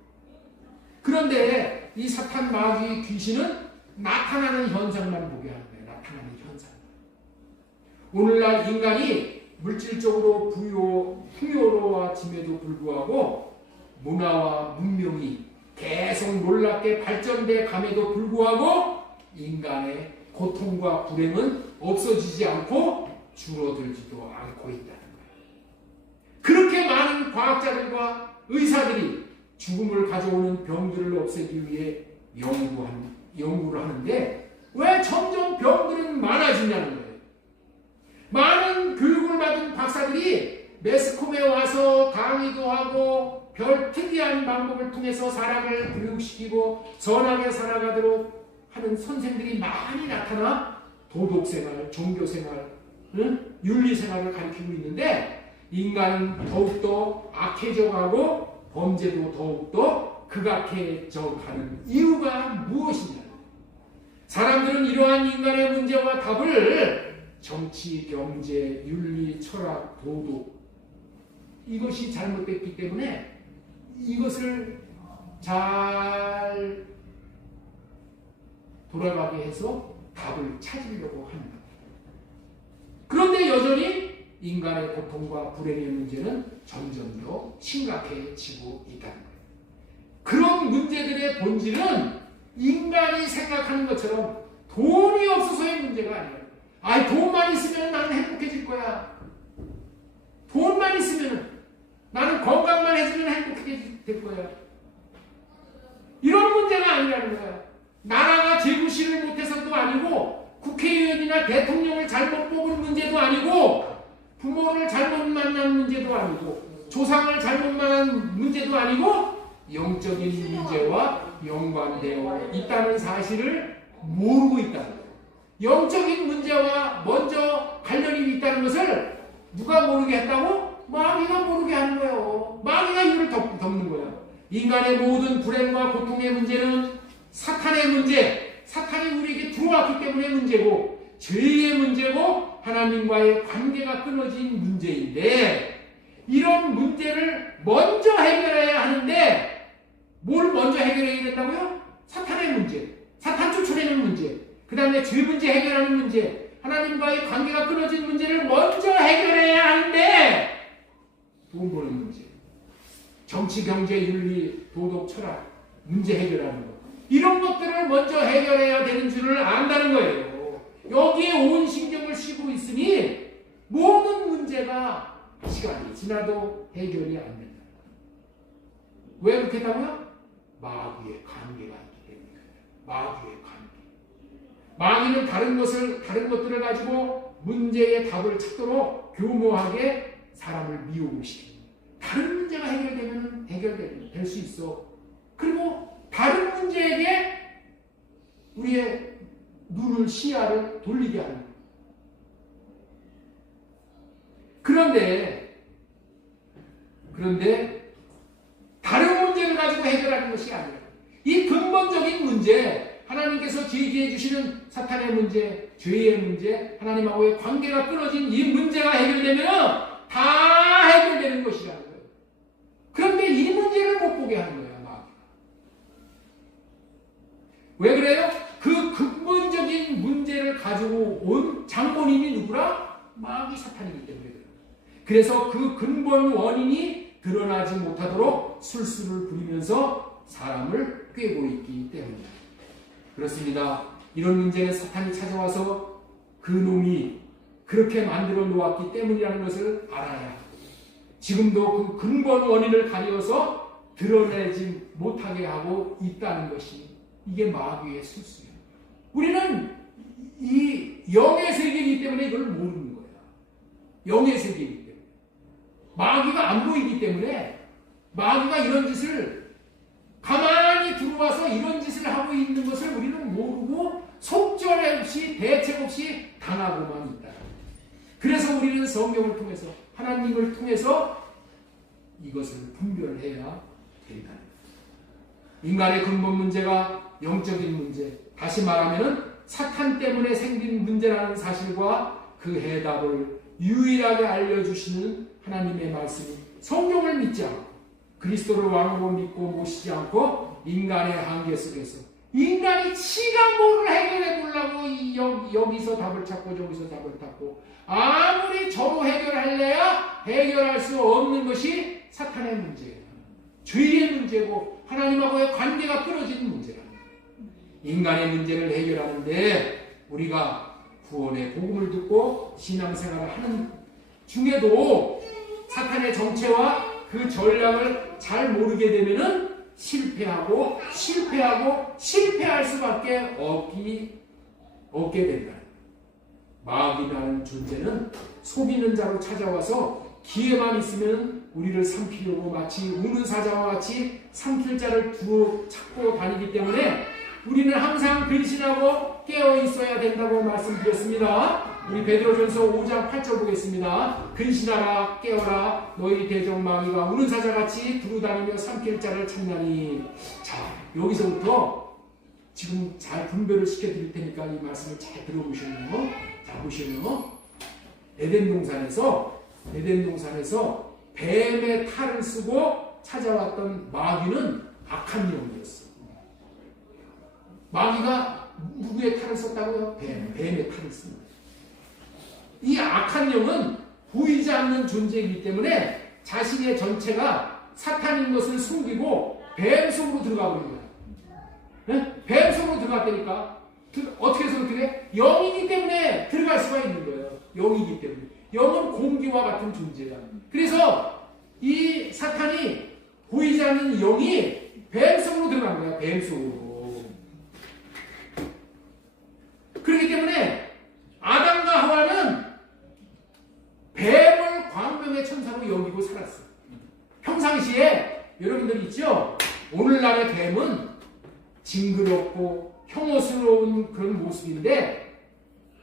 그런데 이 사탄, 마귀, 귀신은 나타나는 현상만 보게 하는 거예요. 나타나는 현상. 오늘날 인간이 물질적으로 풍요로워짐에도 불구하고 문화와 문명이 계속 놀랍게 발전돼 감에도 불구하고 인간의 고통과 불행은 없어지지 않고 줄어들지도 않고 있다는 거예요. 그렇게 많은 과학자들과 의사들이 죽음을 가져오는 병들을 없애기 위해 연구를 하는데 왜 점점 병들은 많아지냐는 거예요. 많은 교육을 받은 박사들이 매스컴에 와서 강의도 하고 별 특이한 방법을 통해서 사람을 교육시키고 선하게 살아가도록 하는 선생들이 많이 나타나 도덕생활, 종교생활, 윤리생활을 가르치고 있는데 인간은 더욱더 악해져가고 범죄도 더욱더 극악해져가는 이유가 무엇이냐? 사람들은 이러한 인간의 문제와 답을 정치, 경제, 윤리, 철학, 도덕 이것이 잘못됐기 때문에 이것을 잘 돌아가게 해서 답을 찾으려고 합니다. 그런데 여전히 인간의 고통과 불행의 문제는 점점 더 심각해지고 있다는 거예요. 그런 문제들의 본질은 인간이 생각하는 것처럼 돈이 없어서의 문제가 아니에요. 돈만 있으면 나는 행복해질 거야. 돈만 있으면 나는 건강만 해주면 행복해질 거야. 이런 문제가 아니라는 거야. 나라가 재구실을 못해서도 아니고 국회의원이나 대통령을 잘못 뽑은 문제도 아니고 부모를 잘못 만난 문제도 아니고 조상을 잘못 만난 문제도 아니고 영적인 문제와 연관되어 있다는 사실을 모르고 있다는 거예요. 영적인 문제와 먼저 관련이 있다는 것을 누가 모르게 했다고? 마귀가 모르게 하는 거예요. 마귀가 이유를 덮는 거야. 인간의 모든 불행과 고통의 문제는 사탄의 문제, 사탄이 우리에게 들어왔기 때문에 문제고 죄의 문제고 하나님과의 관계가 끊어진 문제인데 이런 문제를 먼저 해결해야 하는데 뭘 먼저 해결해야 된다고요? 사탄의 문제, 사탄 쫓아내는 문제, 그 다음에 죄 문제 해결하는 문제, 하나님과의 관계가 끊어진 문제를 먼저 해결해야 하는데 돈 버는 문제, 정치, 경제, 윤리, 도덕, 철학 문제 해결하는 것 이런 것들을 먼저 해결해야 되는 줄을 안다는 거예요. 여기에 온 신경을 쓰고 있으니 모든 문제가 시간이 지나도 해결이 안 된다. 왜 그렇게 했다고요? 마귀의 관계가 있기 때문에. 마귀의 관계. 마귀는 다른 것들을 가지고 문제의 답을 찾도록 교모하게 사람을 미우고 싶습니다. 다른 문제가 해결되면 해결될 수 있어. 그리고 다른 문제에게 우리의 눈을, 시야를 돌리게 하는 거예요. 그런데 다른 문제를 가지고 해결하는 것이 아니라 이 근본적인 문제, 하나님께서 제기해 주시는 사탄의 문제, 죄의 문제, 하나님하고의 관계가 끊어진 이 문제가 해결되면 다 해결되는 것이라는 거예요. 그런데 이 문제를 못 보게 하는 거예요, 마귀가. 왜 그래요? 그 근본적인 문제를 가지고 온 장본인이 누구라? 마귀 사탄이기 때문에 그래요. 그래서 그 근본 원인이 드러나지 못하도록 술수를 부리면서 사람을 꿰고 있기 때문입니다. 그렇습니다. 이런 문제는 사탄이 찾아와서 그 놈이 그렇게 만들어 놓았기 때문이라는 것을 알아야 합니다. 지금도 그 근본 원인을 가려서 드러내지 못하게 하고 있다는 것이 이게 마귀의 술수예요. 우리는 이 영의 세계이기 때문에 이걸 모르는 거예요. 영의 세계이기 때문에. 마귀가 안 보이기 때문에 마귀가 이런 짓을 가만히 들어와서 이런 짓을 하고 있는 것을 우리는 모르고 속절 없이 대책 없이 당하고만 있다. 그래서 우리는 성경을 통해서 하나님을 통해서 이것을 분별해야 된다. 인간의 근본 문제가 영적인 문제, 다시 말하면 사탄 때문에 생긴 문제라는 사실과 그 해답을 유일하게 알려주시는 하나님의 말씀이 성경을 믿지 않고 그리스도를 왕으로 믿고 모시지 않고 인간의 한계 속에서 인간이 지가 뭐를 해결해 보려고 여기서 답을 찾고 저기서 답을 찾고 아무리 저로 해결할래야 해결할 수 없는 것이 사탄의 문제예요. 죄의 문제고 하나님하고의 관계가 끊어지는 문제라. 인간의 문제를 해결하는데 우리가 구원의 복음을 듣고 신앙생활을 하는 중에도 사탄의 정체와 그 전략을 잘 모르게 되면은 실패할 수밖에 없게 된다. 마귀라는 존재는 속이는 자로 찾아와서 기회만 있으면 우리를 삼키려고 마치 우는 사자와 같이 삼킬 자를 찾고 다니기 때문에 우리는 항상 근신하고 깨어 있어야 된다고 말씀드렸습니다. 우리 베드로전서 5장 8절 보겠습니다. 근신하라 깨어라 너희 대적 마귀가 우는 사자같이 두루다니며 삼킬 자를 찾나니. 자, 여기서부터 지금 잘 분별을 시켜드릴 테니까 이 말씀을 잘 들어보시면 자 보시면 에덴 동산에서 뱀의 탈을 쓰고 찾아왔던 마귀는 악한 영이었어. 마귀가 누구의 탈을 썼다고요? 뱀의 탈을 씁니다. 이 악한 영은 보이지 않는 존재이기 때문에 자신의 전체가 사탄인 것을 숨기고 뱀 속으로 들어가 버린 거야. 네? 뱀 속으로 들어갔다니까. 어떻게 해서 그렇게 돼? 영이기 때문에 들어갈 수가 있는 거예요. 영이기 때문에. 영은 공기와 같은 존재다. 그래서 이 사탄이 보이지 않는 영이 뱀 속으로 들어간 거야. 뱀 속으로. 그렇기 때문에 아담과 하와는 뱀을 광명의 천사로 여기고 살았어요. 평상시에 여러분들이 있죠? 오늘날의 뱀은 징그럽고 혐오스러운 그런 모습인데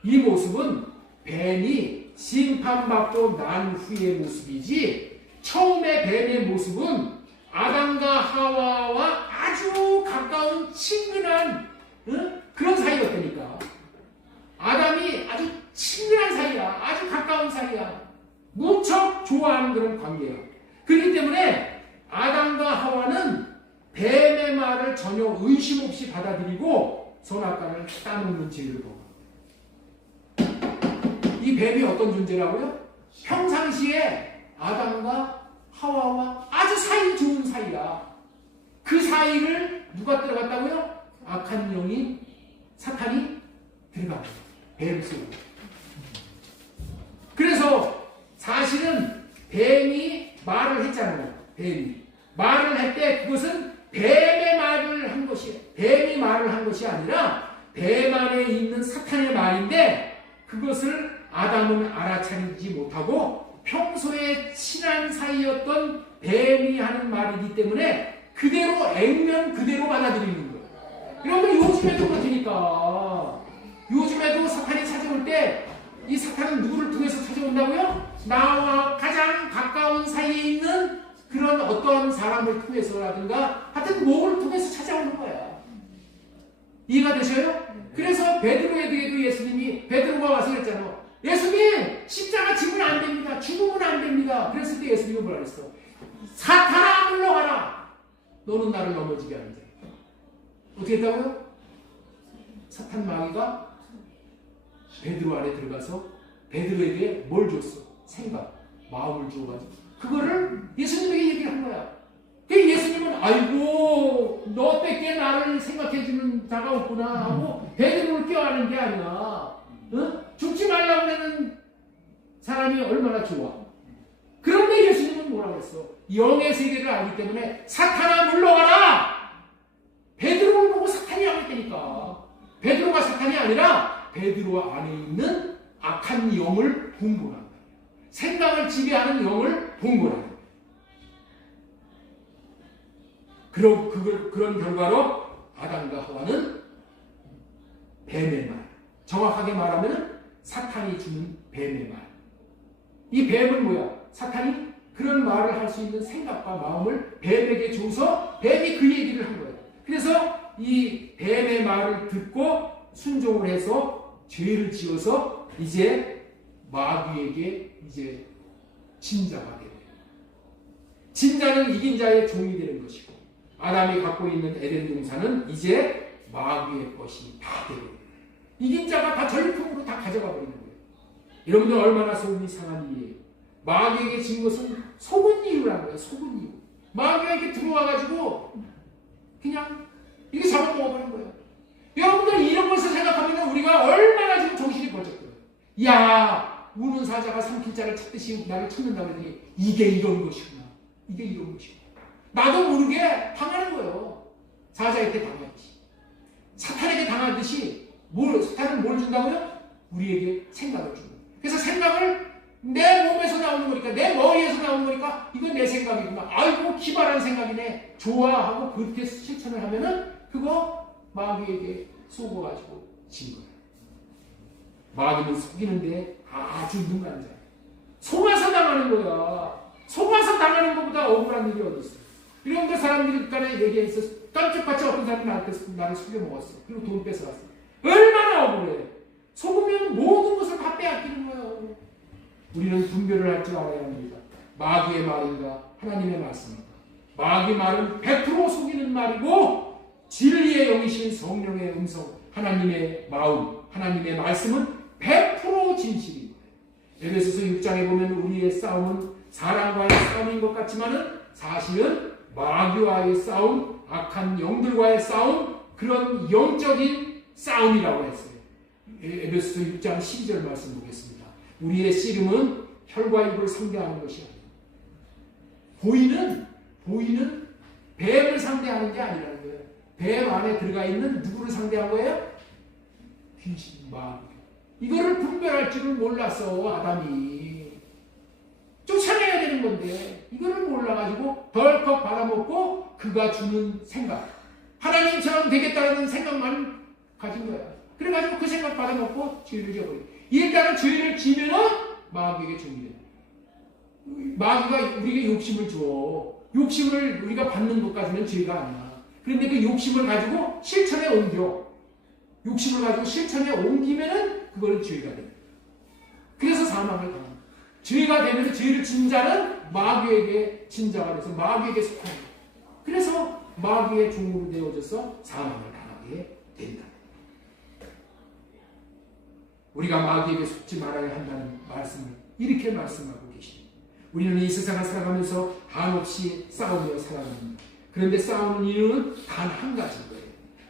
이 모습은 뱀이 심판받고 난 후의 모습이지 처음에 뱀의 모습은 아담과 하와와 아주 가까운 친근한 그런 사이였다니까. 아담이 아주 친근한 사이야. 아주 가까운 사이야. 무척 좋아하는 그런 관계야. 그렇기 때문에 아담과 하와는 뱀의 말을 전혀 의심 없이 받아들이고 선악과를 따먹는 죄를 범합니다. 이 뱀이 어떤 존재라고요? 평상시에 아담과 하와와 아주 사이 좋은 사이야. 그 사이를 누가 들어갔다고요? 악한 영인 사탄이 들어갑니다. 뱀 속으로. 그래서 사실은 뱀이 말을 했잖아요. 뱀이 말을 할 때 그것은 뱀의 말을 한 것이 뱀이 말을 한 것이 아니라 뱀 안에 있는 사탄의 말인데 그것을 아담은 알아차리지 못하고 평소에 친한 사이였던 뱀이 하는 말이기 때문에 그대로 액면 그대로 받아들이는 거예요. 여러분 요즘에도 그렇다니까. 요즘에도 사탄이 찾아올 때 이 사탄은 누구를 통해서 찾아온다고요? 나와 가장 가까운 사이에 있는 그런 어떤 사람을 통해서라든가 하여튼 뭐를 통해서 찾아오는 거야. 이해가 되셔요? 그래서 베드로에게도 예수님이 베드로가 와서 그랬잖아. 예수님 십자가 지면 안 됩니다. 죽으면 안 됩니다. 그랬을 때 예수님이 뭐라 그랬어? 사탄아 물러가라. 너는 나를 넘어지게 하는 자. 어떻게 했다고요? 사탄 마귀가 베드로 안에 들어가서 베드로에게 뭘 줬어? 생각, 마음을 주어가지고 그거를 예수님에게 얘기를 한 거야. 그 예수님은 아이고 너밖에 나를 생각해주는 자가 없구나 하고 베드로를 껴안는 게 아니라 죽지 말라고 하는 사람이 얼마나 좋아. 그런데 예수님은 뭐라고 했어? 영의 세계를 알기 때문에 사탄아 물러가라. 베드로를 보고 사탄이 하겠다니까. 베드로가 사탄이 아니라 베드로 안에 있는 악한 영을 분별한다. 생각을 지배하는 영을 분별한다. 그런 결과로 아담과 하와는 뱀의 말, 정확하게 말하면 사탄이 주는 뱀의 말. 이 뱀은 뭐야? 사탄이 그런 말을 할 수 있는 생각과 마음을 뱀에게 줘서 뱀이 그 얘기를 한 거예요. 그래서 이 뱀의 말을 듣고 순종을 해서 죄를 지어서 이제 마귀에게 이제 진자가 되는 거예요. 진자는 이긴 자의 종이 되는 것이고 아담이 갖고 있는 에덴 동산은 이제 마귀의 것이 다 되고 이긴 자가 다 전리품으로 다 가져가 버리는 거예요. 여러분들 얼마나 속이 상한 일이에요. 마귀에게 진 것은 속은 이유라는 거예요. 속은 이유. 마귀가 이렇게 들어와가지고 그냥 이게 잡아먹어버린 거예요. 여러분들 이런 것을 생각하면 우리가 얼마나 지금 정신이 번쩍거려요. 야, 우는 사자가 삼킬 자를 찾듯이 나를 찾는다고 했더니 이게 이런 것이구나. 이게 이런 것이구나. 나도 모르게 당하는 거예요. 사자에게 당하듯이. 사탄에게 당하듯이 사탄은 뭘 준다고요? 우리에게 생각을 줍니다. 그래서 생각을 내 몸에서 나오는 거니까, 내 머리에서 나오는 거니까 이건 내 생각이구나. 아이고 기발한 생각이네. 좋아하고 그렇게 실천을 하면은 그거 마귀에게 속아가지고 진 거예요. 마귀는 속이는데 아주 능한 자예요. 속아서 당하는 거야. 속아서 당하는 것보다 억울한 일이 어디 있어요. 이런 거 사람들이 간에 얘기해서 깜짝같이 어떤 사람이 나를 속여먹었어. 그리고 돈 뺏어갔어. 얼마나 억울해. 속으면 모든 것을 다 빼앗기는 거예요. 우리는 분별을 할 줄 알아야 합니다. 마귀의 말인가 하나님의 말씀인가. 마귀 말은 100% 속이는 말이고 진리의 영이신 성령의 음성, 하나님의 마음, 하나님의 말씀은 100% 진실인 거예요. 에베소서 6장에 보면 우리의 싸움은 사람과의 싸움인 것 같지만은 사실은 마귀와의 싸움, 악한 영들과의 싸움, 그런 영적인 싸움이라고 했어요. 에베소서 6장 12절 말씀 보겠습니다. 우리의 씨름은 혈과 육을 상대하는 것이 아니에요. 보이는 뱀을 상대하는 게 아니라는 거예요. 뱀 안에 들어가 있는 누구를 상대한 거예요? 귀신, 마귀. 이거를 분별할 줄을 몰랐어, 아담이. 쫓아내야 되는 건데 이거를 몰라가지고 덜컥 받아먹고 그가 주는 생각, 하나님처럼 되겠다는 생각만 가진 거야. 그래가지고 그 생각 받아먹고 죄를 지어버려. 일단은 죄를 지면은 마귀에게 종이 돼. 마귀가 우리에게 욕심을 줘. 욕심을 우리가 받는 것까지는 죄가 아니야. 그런데 그 욕심을 가지고 실천에 옮겨. 욕심을 가지고 실천에 옮기면은 그거는 죄가 돼. 그래서 사망을 당한다. 죄가 되면 죄를 진 자는 마귀에게 진 자가 돼서 마귀에게 속하는 거야. 그래서 마귀의 종으로 되어져서 사망을 당하게 된다. 우리가 마귀에게 속지 말아야 한다는 말씀을 이렇게 말씀하고 계십니다. 우리는 이 세상을 살아가면서 한없이 싸우며 살아갑니다. 그런데 싸우는 이유는 단 한 가지인 거예요.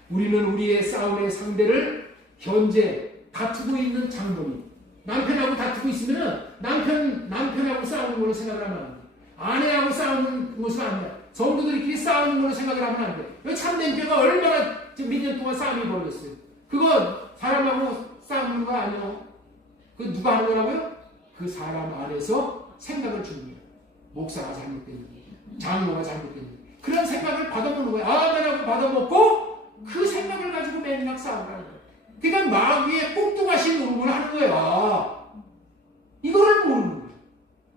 우리는 우리의 싸움의 상대를 현재 다투고 있는 장모님, 남편하고 다투고 있으면 남편하고 싸우는 걸로 생각을 하면 안 돼. 아내하고 싸우는 것은 안 돼. 성도들끼리 싸우는 걸로 생각을 하면 안 돼. 왜 참된 교가 얼마나 몇 년 동안 싸움이 벌어졌어요. 그거 사람하고 싸우는 거 아니에요. 그 누가 하는 거라고요? 그 사람 안에서 생각을 주는 거예요. 목사가 잘못된 일, 장로가 잘못된 일. 그런 생각을 받아보는 거예요. 아멘하고 받아먹고 그 생각을 가지고 맨날 싸우라는 거예요. 그러니까 마귀의 꼭두가시 노름을 하는 거야. 이거를 모르는 거예요.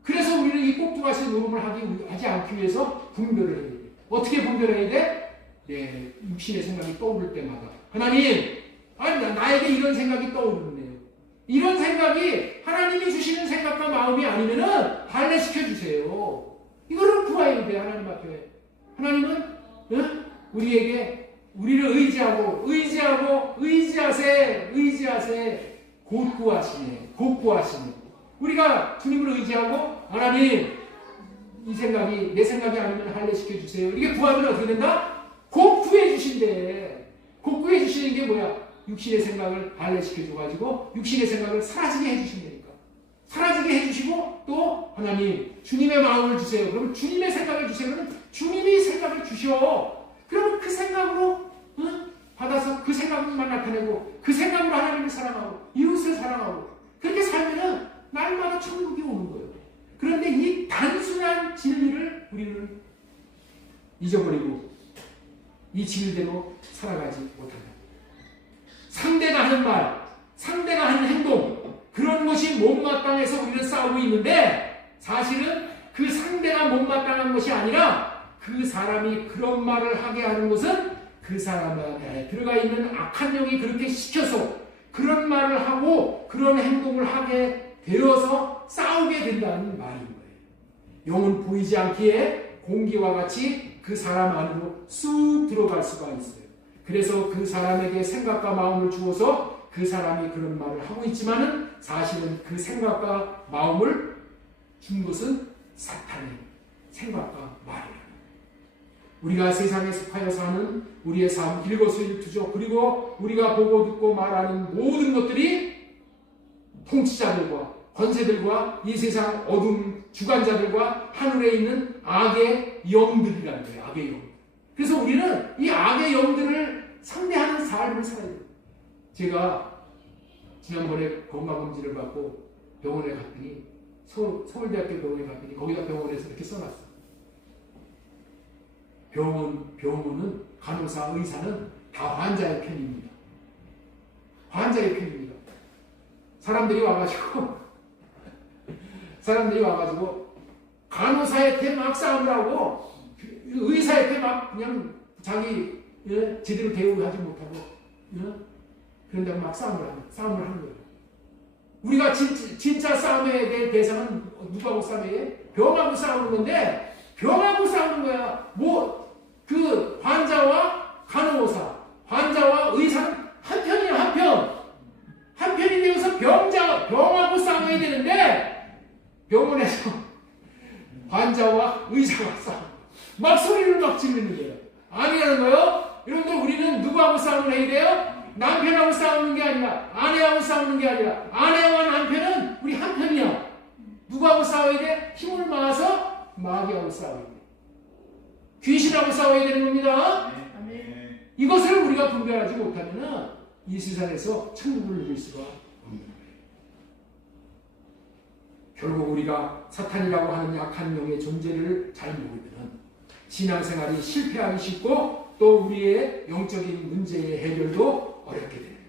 그래서 우리는 이 꼭두가시 노름을 하지 않기 위해서 분별을 해야 돼요. 어떻게 분별해야 돼? 네, 육신의 생각이 떠오를 때마다 하나님, 나에게 이런 생각이 떠오르네요. 이런 생각이 하나님이 주시는 생각과 마음이 아니면은 발레시켜 주세요. 이거를 구해야 돼, 하나님 앞에. 하나님은 우리에게 우리를 의지하세 곧 구하시네. 우리가 주님을 의지하고 하나님 이 생각이 내 생각이 아니면 할례시켜 주세요. 이렇게 구하면 어떻게 된다? 곧 구해 주신대. 곧 구해 주시는 게 뭐야? 육신의 생각을 할례시켜 줘가지고 육신의 생각을 사라지게 해주신다니까. 사라지게 해주시고 또 하나님 주님의 마음을 주세요. 그러면 주님의 생각을 주세요. 그러면 주님이 생각을 주셔. 그러면 그 생각으로 받아서 그 생각만 나타내고 그 생각으로 하나님을 사랑하고 이웃을 사랑하고 그렇게 살면은 날마다 천국이 오는 거예요. 그런데 이 단순한 진리를 우리는 잊어버리고 이 진리대로 살아가지 못한다. 상대가 하는 말, 상대가 하는 행동, 그런 것이 못마땅해서 우리는 싸우고 있는데 사실은 그 상대가 못마땅한 것이 아니라 그 사람이 그런 말을 하게 하는 것은 그 사람 안에 들어가 있는 악한 영이 그렇게 시켜서 그런 말을 하고 그런 행동을 하게 되어서 싸우게 된다는 말인 거예요. 영은 보이지 않기에 공기와 같이 그 사람 안으로 쑥 들어갈 수가 있어요. 그래서 그 사람에게 생각과 마음을 주어서 그 사람이 그런 말을 하고 있지만은 사실은 그 생각과 마음을 준 것은 사탄의 생각과 말이에요. 우리가 세상에 속하여 사는 우리의 삶 일거수일투족, 그리고 우리가 보고 듣고 말하는 모든 것들이 통치자들과 권세들과 이 세상 어둠 주관자들과 하늘에 있는 악의 영들이라는 거예요. 악의 영. 그래서 우리는 이 악의 영들을 상대하는 삶을 살아야 돼요. 제가 지난번에 건강검진을 받고 병원에 갔더니 서울대학교 병원에 갔더니 거기다 병원에서 이렇게 써놨어. 병원은 간호사, 의사는 다 환자의 편입니다. 환자의 편입니다. 사람들이 와가지고 간호사한테 막 싸움을 하고 의사한테 막 그냥 자기 제대로 대우하지 못하고 그런다고 막 싸움을 하는 거예요. 우리가 진짜 싸움에 대한 대상은 누구하고 싸움해야 해? 병하고 싸우는 건데 병하고 싸우는 거야. 그 환자와 간호사, 환자와 의사는 한 편이야, 한 편. 한 편이 되어서 병하고 싸워야 되는데 병원에서 환자와 의사가 싸워. 막 소리를 막 지르는 거예요. 아니라는 거예요. 여러분들 우리는 누구하고 싸움을 해야 돼요? 남편하고 싸우는 게 아니라 아내하고 싸우는 게 아니라 아내와 남편은 우리 한 편이야. 누구하고 싸워야 돼? 힘을 모아서 마귀하고 싸워야 돼. 귀신하고 싸워야 되는 겁니다. 이것을 우리가 분별하지 못하면 이 세상에서 천국을 누릴 수가 없습니다. 결국 우리가 사탄이라고 하는 약한 영의 존재를 잘 모르면 신앙생활이 실패하기 쉽고 또 우리의 영적인 문제의 해결도 어렵게 되는 거예요.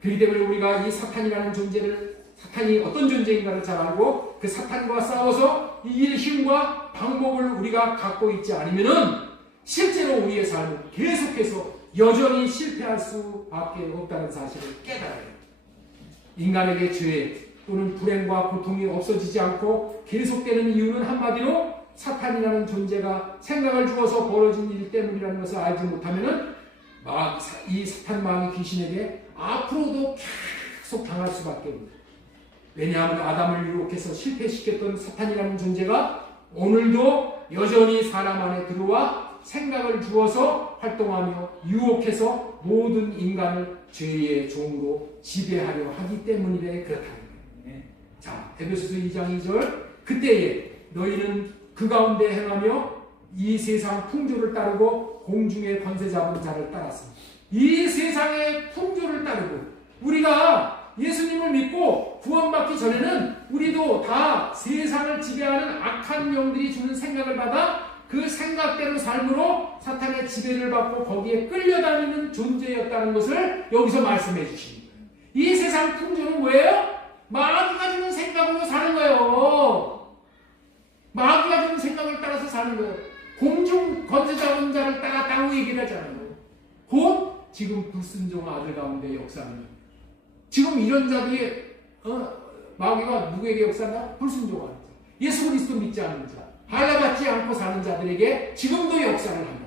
그렇기 때문에 우리가 이 사탄이라는 존재를, 사탄이 어떤 존재인가를 잘 알고 그 사탄과 싸워서 이길 힘과 방법을 우리가 갖고 있지 않으면은 실제로 우리의 삶은 계속해서 여전히 실패할 수밖에 없다는 사실을 깨달아야 해요. 인간에게 죄 또는 불행과 고통이 없어지지 않고 계속되는 이유는 한마디로 사탄이라는 존재가 생각을 주어서 벌어진 일 때문이라는 것을 알지 못하면은 이 사탄 마귀 귀신에게 앞으로도 계속 당할 수밖에 없습니다. 왜냐하면 아담을 유혹해서 실패시켰던 사탄이라는 존재가 오늘도 여전히 사람 안에 들어와 생각을 주어서 활동하며 유혹해서 모든 인간을 죄의 종으로 지배하려 하기 때문이래 그렇다는 거예요. 자, 에베소서 2장 2절 그때에 너희는 그 가운데 행하며 이 세상 풍조를 따르고 공중의 권세 잡은 자를 따랐습니다. 이 세상의 풍조를 따르고 우리가 예수님을 믿고 구원받기 전에는 우리도 다 세상을 지배하는 악한 영들이 주는 생각을 받아 그 생각대로 삶으로 사탄의 지배를 받고 거기에 끌려다니는 존재였다는 것을 여기서 말씀해 주십니다. 이 세상 풍조는 뭐예요? 마귀가 주는 생각으로 사는 거예요. 마귀가 주는 생각을 따라서 사는 거예요. 공중 권세 잡은 자를 따랐다고 얘기를 하잖아요. 곧 지금 불순종 아들 가운데 역사하는 겁니다. 지금 이런 자들이 마귀가 누구에게 역사하나? 불순종하는 자, 예수 그리스도 믿지 않는 자, 할례받지 않고 사는 자들에게 지금도 역사를 한다.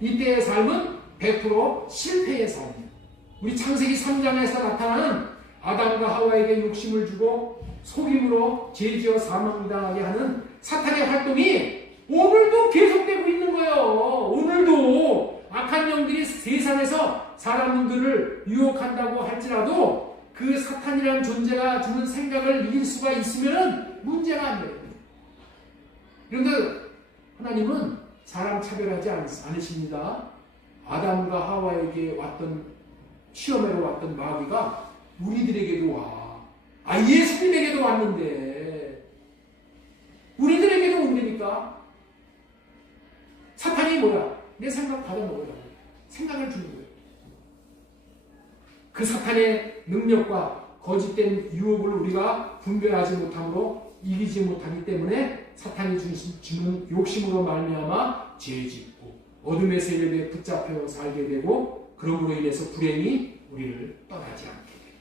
이때의 삶은 100% 실패의 삶이에요. 우리 창세기 3장에서 나타나는 아담과 하와에게 욕심을 주고 속임으로 죄지어 사망당하게 하는 사탄의 활동이 오늘도 계속되고 있는 거예요. 오늘도 악한 영들이 세상에서 사람들을 유혹한다고 할지라도 그 사탄이라는 존재가 주는 생각을 이길 수가 있으면 문제가 안 돼요. 그런데 하나님은 사람 차별하지 않으십니다. 아담과 하와에게 왔던 시험으로 왔던 마귀가 우리들에게도 와. 예수님에게도 왔는데 우리들에게도 온다니까. 사탄이 뭐야? 내 생각 받아먹으라고 생각을 주는 거예요. 그 사탄의 능력과 거짓된 유혹을 우리가 분별하지 못함으로 이기지 못하기 때문에 사탄이 주는 욕심으로 말미암아 죄짓고 어둠의 세력에 붙잡혀 살게 되고 그러므로 인해서 불행이 우리를 떠나지 않게 돼요.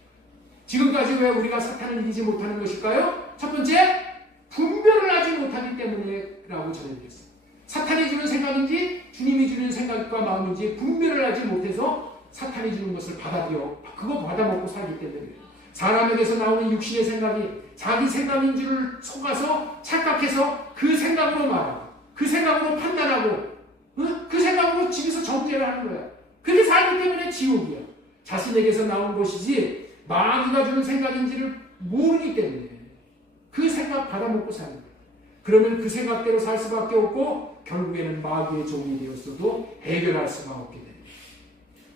지금까지 왜 우리가 사탄을 이기지 못하는 것일까요? 첫 번째, 분별을 하지 못하기 때문이라고 전해드렸어요. 사탄이 주는 생각인지 주님이 주는 생각과 마음인지 분별을 하지 못해서 사탄이 주는 것을 받아들여 그거 받아먹고 살기 때문에 사람에게서 나오는 육신의 생각이 자기 생각인 줄 속아서 착각해서 그 생각으로 말하고 그 생각으로 판단하고 그 생각으로 집에서 정죄를 하는 거야. 그게 살기 때문에 지옥이야. 자신에게서 나온 것이지 마귀가 주는 생각인지를 모르기 때문에 그 생각 받아먹고 사는 거야. 그러면 그 생각대로 살 수밖에 없고 결국에는 마귀의 종이 되었어도 해결할 수가 없게 됩니다.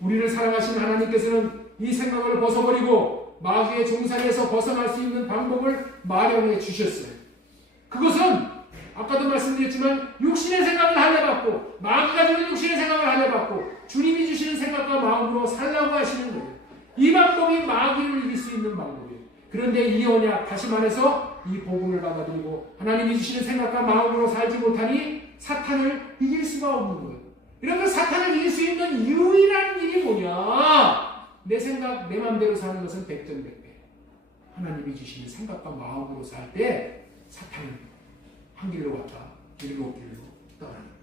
우리를 사랑하시는 하나님께서는 이 생각을 벗어버리고 마귀의 종살이에서 벗어날 수 있는 방법을 마련해 주셨어요. 그것은 아까도 말씀드렸지만 육신의 생각을 할례받고 마귀가 주는 육신의 생각을 할례받고 주님이 주시는 생각과 마음으로 살라고 하시는 거예요. 이 방법이 마귀를 이길 수 있는 방법이에요. 그런데 이 언약, 다시 말해서 이 복음을 받아들이고 하나님이 주시는 생각과 마음으로 살지 못하니 사탄을 이길 수가 없는 거예요. 이러면 사탄을 이길 수 있는 유일한 일이 뭐냐? 내 생각, 내 마음대로 사는 것은 백전백패. 하나님이 주시는 생각과 마음으로 살 때 사탄은 한 길로 갔다 일곱 길로 떠나는 거예요.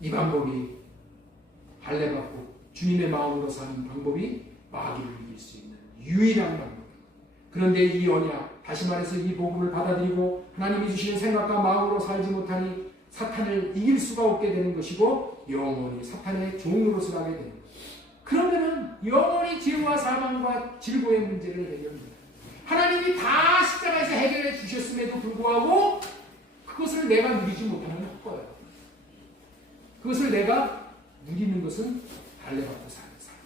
이 방법이 할례받고 주님의 마음으로 사는 방법이 마귀를 이길 수 있는 유일한 방법입니다. 그런데 이 언약, 다시 말해서 이 복음을 받아들이고 하나님이 주시는 생각과 마음으로 살지 못하니 사탄을 이길 수가 없게 되는 것이고 영원히 사탄의 종으로서 가게 되는 거예요. 그러면은 영원히 죄와 사망과 질고의 문제를 해결합니다. 하나님이 다 십자가에서 해결해 주셨음에도 불구하고 그것을 내가 누리지 못하는 헛거예요. 그것을 내가 누리는 것은 할례받고 사는 사람.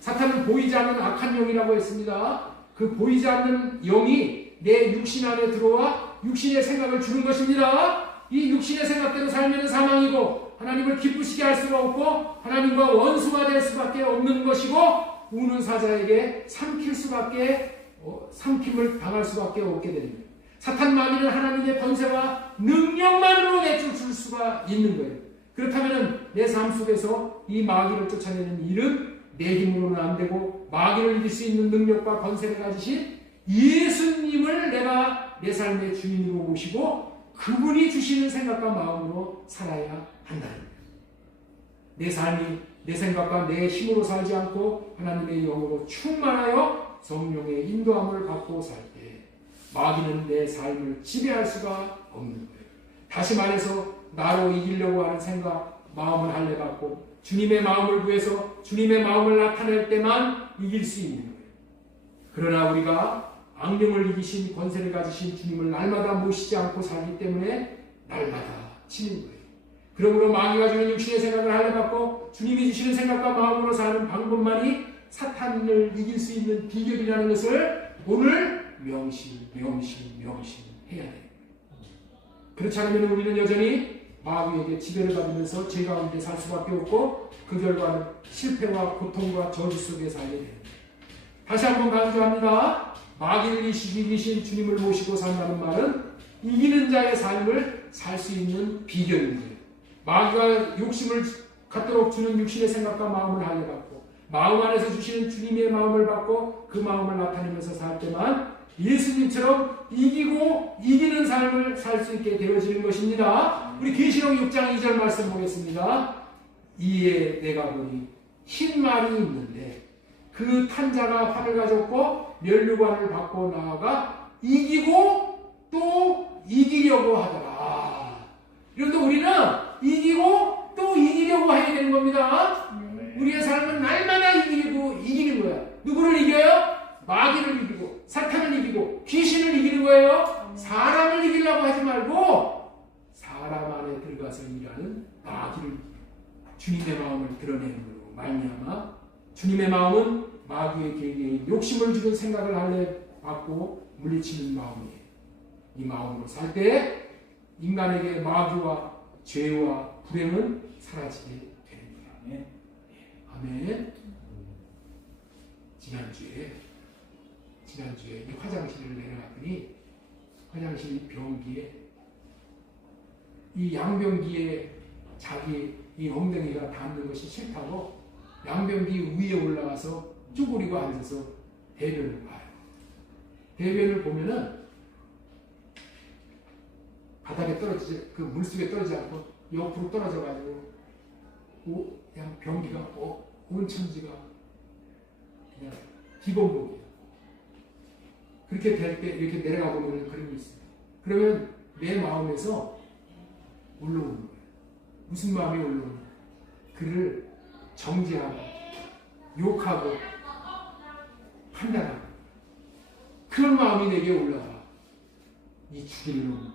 사탄은 보이지 않는 악한 영이라고 했습니다. 그 보이지 않는 영이 내 육신 안에 들어와 육신의 생각을 주는 것입니다. 이 육신의 생각대로 살면 사망이고 하나님을 기쁘시게 할 수가 없고 하나님과 원수가 될 수밖에 없는 것이고 우는 사자에게 삼킴을 당할 수밖에 없게 됩니다. 사탄 마귀는 하나님의 권세와 능력만으로 내쫓을 수가 있는 거예요. 그렇다면 내 삶 속에서 이 마귀를 쫓아내는 일은 내 힘으로는 안 되고 마귀를 이길 수 있는 능력과 권세를 가지신 예수님을 내가 내 삶의 주인으로 모시고 그분이 주시는 생각과 마음으로 살아야 한다는 거예요. 내 삶이 내 생각과 내 힘으로 살지 않고 하나님의 영으로 충만하여 성령의 인도함을 받고 살 때 마귀는 내 삶을 지배할 수가 없는 거예요. 다시 말해서 나로 이기려고 하는 생각, 마음을 할례받고 주님의 마음을 구해서 주님의 마음을 나타낼 때만 이길 수 있는 거예요. 그러나 우리가 악령을 이기신 권세를 가지신 주님을 날마다 모시지 않고 살기 때문에 날마다 치는 거예요. 그러므로 마귀가 주는 육신의 생각을 할례받고 주님이 주시는 생각과 마음으로 사는 방법만이 사탄을 이길 수 있는 비결이라는 것을 오늘 명심해야 돼요. 그렇지 않으면 우리는 여전히 마귀에게 지배를 받으면서 죄 가운데 살 수밖에 없고 그 결과는 실패와 고통과 저주 속에 살게 됩니다. 다시 한번 강조합니다. 마귀를 이기신 주님을 모시고 산다는 말은 이기는 자의 삶을 살 수 있는 비결입니다. 마귀가 욕심을 갖도록 주는 육신의 생각과 마음을 할례받고 마음 안에서 주시는 주님의 마음을 받고 그 마음을 나타내면서 살 때만 예수님처럼 이기고 이기는 삶을 살 수 있게 되어지는 것입니다. 우리 계시록 6장 2절 말씀 보겠습니다. 이에 내가 보니 흰 말이 있는데 그 탄자가 활을 가졌고 면류관을 받고 나아가 이기고 또 이기려고 하더라. 그런데 우리는 이기고 또 이기려고 해야 되는 겁니다. 우리의 삶은 날마다 이기는 거야. 누구를 이겨요? 마귀를 이기고 사탄을 이기고 귀신을 이기는 거예요. 사람을 이기려고 하지 말고 사람 안에 들어가서 일하는 마귀를 주님의 마음을 드러내는 걸로 말미암아 주님의 마음은 마귀의 계기에 욕심을 주는 생각을 할례받고 물리치는 마음이에요. 이 마음으로 살 때 인간에게 마귀와 죄와 불행은 사라지게 되는 거예요. 아멘. 지난주에 이 화장실을 내려갔더니 화장실 변기에 이 양변기에 자기 이 엉덩이가 닿는 것이 싫다고 양변기 위에 올라가서 쭈그리고 앉아서 대변을 봐요. 대변을 보면은 바닥에 떨어지지, 그 물속에 떨어지지 않고 옆으로 떨어져가지고 그냥 변기가 온천지가 그냥 기본복이에요. 그렇게 될 때 이렇게 내려가 보면 그런 게 있어요. 그러면 내 마음에서 올라오는 거예요. 무슨 마음이 올라오는 거예요? 그를 정죄하고 욕하고 판단하고 그런 마음이 내게 올라와. 이 죽일 놈,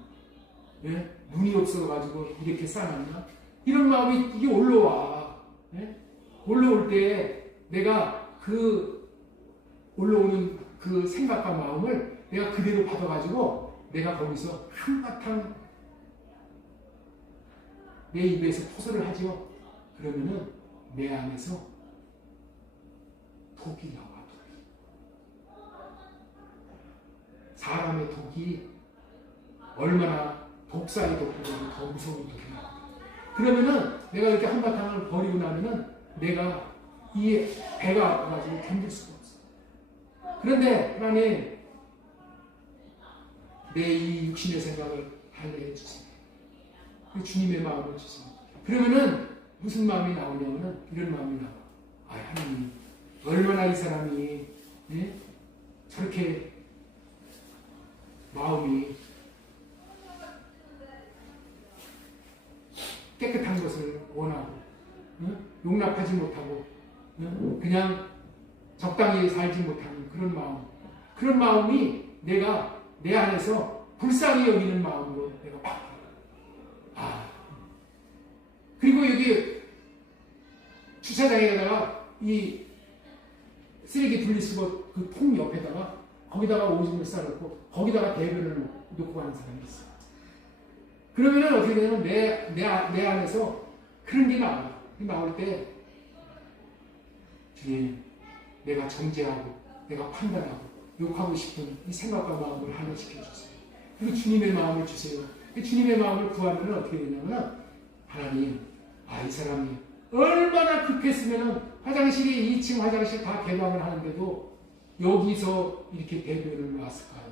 예? 눈이 없어가지고 이렇게 싸놨나? 이런 마음이 이게 올라와. 예? 올라올 때 내가 그 올라오는 그 생각과 마음을 내가 그대로 받아가지고 내가 거기서 한바탕 내 입에서 토설을 하죠. 그러면은 내 안에서 독이 나와. 사람의 독이 얼마나 독사의 독보다 더 무서운 독이 나와. 그러면은 내가 이렇게 한바탕을 버리고 나면은 내가 이 배가 아파가지고 견딜 수가 없어. 그런데 하나님 내 이 육신의 생각을 할례해 주세요. 그 주님의 마음을 주세요. 그러면은 무슨 마음이 나오냐면은 이런 마음이 나와. 아 하나님 얼마나 이 사람이 예? 저렇게 마음이 깨끗한 것을 원하고 용납하지 못하고 그냥 적당히 살지 못하는 그런 마음이 내가 내 안에서 불쌍히 여기는 마음으로 내가 바뀌어요. 그리고 여기 주차장에다가 이 쓰레기 분리수거 그 통 옆에다가 거기다가 오줌을 싸놓고 거기다가 대변을 놓고 가는 사람이 있어요. 그러면은 어떻게 되냐면 내 안에서 그런 게 나와요. 나올 때 주님 내가 정죄하고 내가 판단하고 욕하고 싶은 이 생각과 마음을 하나시켜 주세요. 그리고 주님의 마음을 주세요. 주님의 마음을 구하면 어떻게 되냐면 하나님 이 사람이 얼마나 급했으면 화장실이 2층 화장실 다 개방을 하는데도 여기서 이렇게 대변을 놨을까요?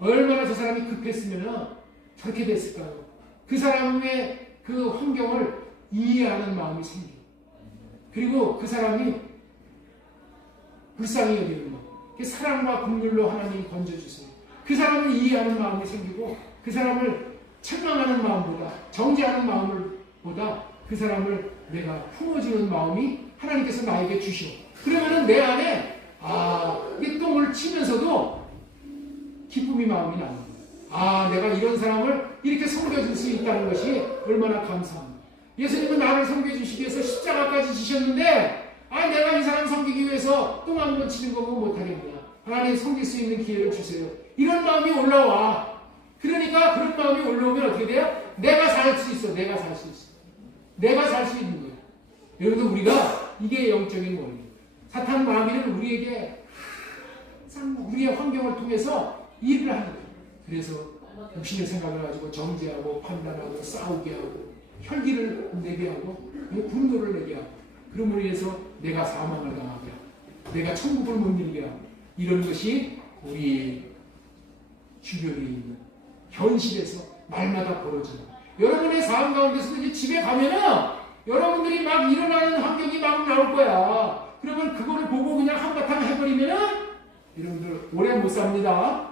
얼마나 저 사람이 급했으면 저렇게 됐을까요? 그 사람의 그 환경을 이해하는 마음이 생겨요. 그리고 그 사람이 불쌍히 여기는 것. 사랑과 긍휼로 하나님이 건져주세요. 그 사람을 이해하는 마음이 생기고 그 사람을 책망하는 마음보다 정죄하는 마음보다 그 사람을 내가 품어주는 마음이 하나님께서 나에게 주시오. 그러면은 내 안에 이 똥을 치면서도 기쁨이 마음이 나는 거예요. 내가 이런 사람을 이렇게 섬겨줄 수 있다는 것이 얼마나 감사합니다. 예수님은 나를 섬겨주시기 위해서 십자가까지 지셨는데 내가 이 사람 섬기기 위해서 똥 한 번 치는 거고 못하겠냐. 하나님 섬길 수 있는 기회를 주세요. 이런 마음이 올라와. 그러니까 그런 마음이 올라오면 어떻게 돼요? 내가 살 수 있어. 내가 살 수 있어. 내가 살 수 있는 거예요. 여러분들 우리가 이게 영적인 원리예요. 사탄 마귀는 우리에게 항상 우리의 환경을 통해서 일을 하는 거예요. 그래서 육신의 생각을 가지고 정죄하고 판단하고 싸우게 하고 혈기를 내게 하고 분노를 내게 하고 그럼으로 인해서 내가 사망을 당하게 하고 내가 천국을 못 이루게 하고 이런 것이 우리 주변에 있는 현실에서 날마다 벌어지는 여러분의 삶 가운데서도 이제 집에 가면은 여러분들이 막 일어나는 환경이 막 나올 거야. 그러면 그거를 보고 그냥 한바탕 해버리면은 여러분들 오래 못 삽니다.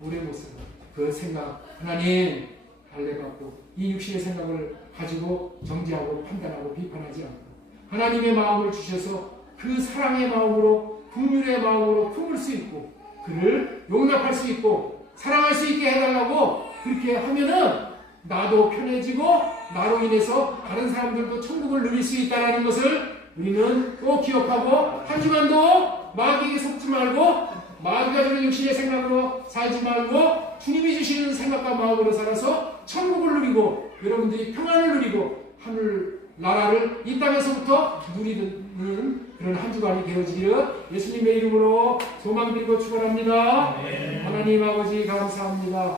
오래 못 삽니다. 그 생각 하나님 할례받고 이 육신의 생각을 가지고 정죄하고 판단하고 비판하지 않고 하나님의 마음을 주셔서 그 사랑의 마음으로 긍휼의 마음으로 품을 수 있고 그를 용납할 수 있고 사랑할 수 있게 해달라고 그렇게 하면은 나도 편해지고 나로 인해서 다른 사람들도 천국을 누릴 수 있다는 것을 우리는 꼭 기억하고 한 주간도 마귀에게 속지 말고 마귀가 주는 육신의 생각으로 살지 말고 주님이 주시는 생각과 마음으로 살아서 천국을 누리고 여러분들이 평안을 누리고 하늘 나라를 이 땅에서부터 누리는 그런 한 주간이 되어지기를 예수님의 이름으로 소망드리고 축원합니다. 하나님 아버지 감사합니다.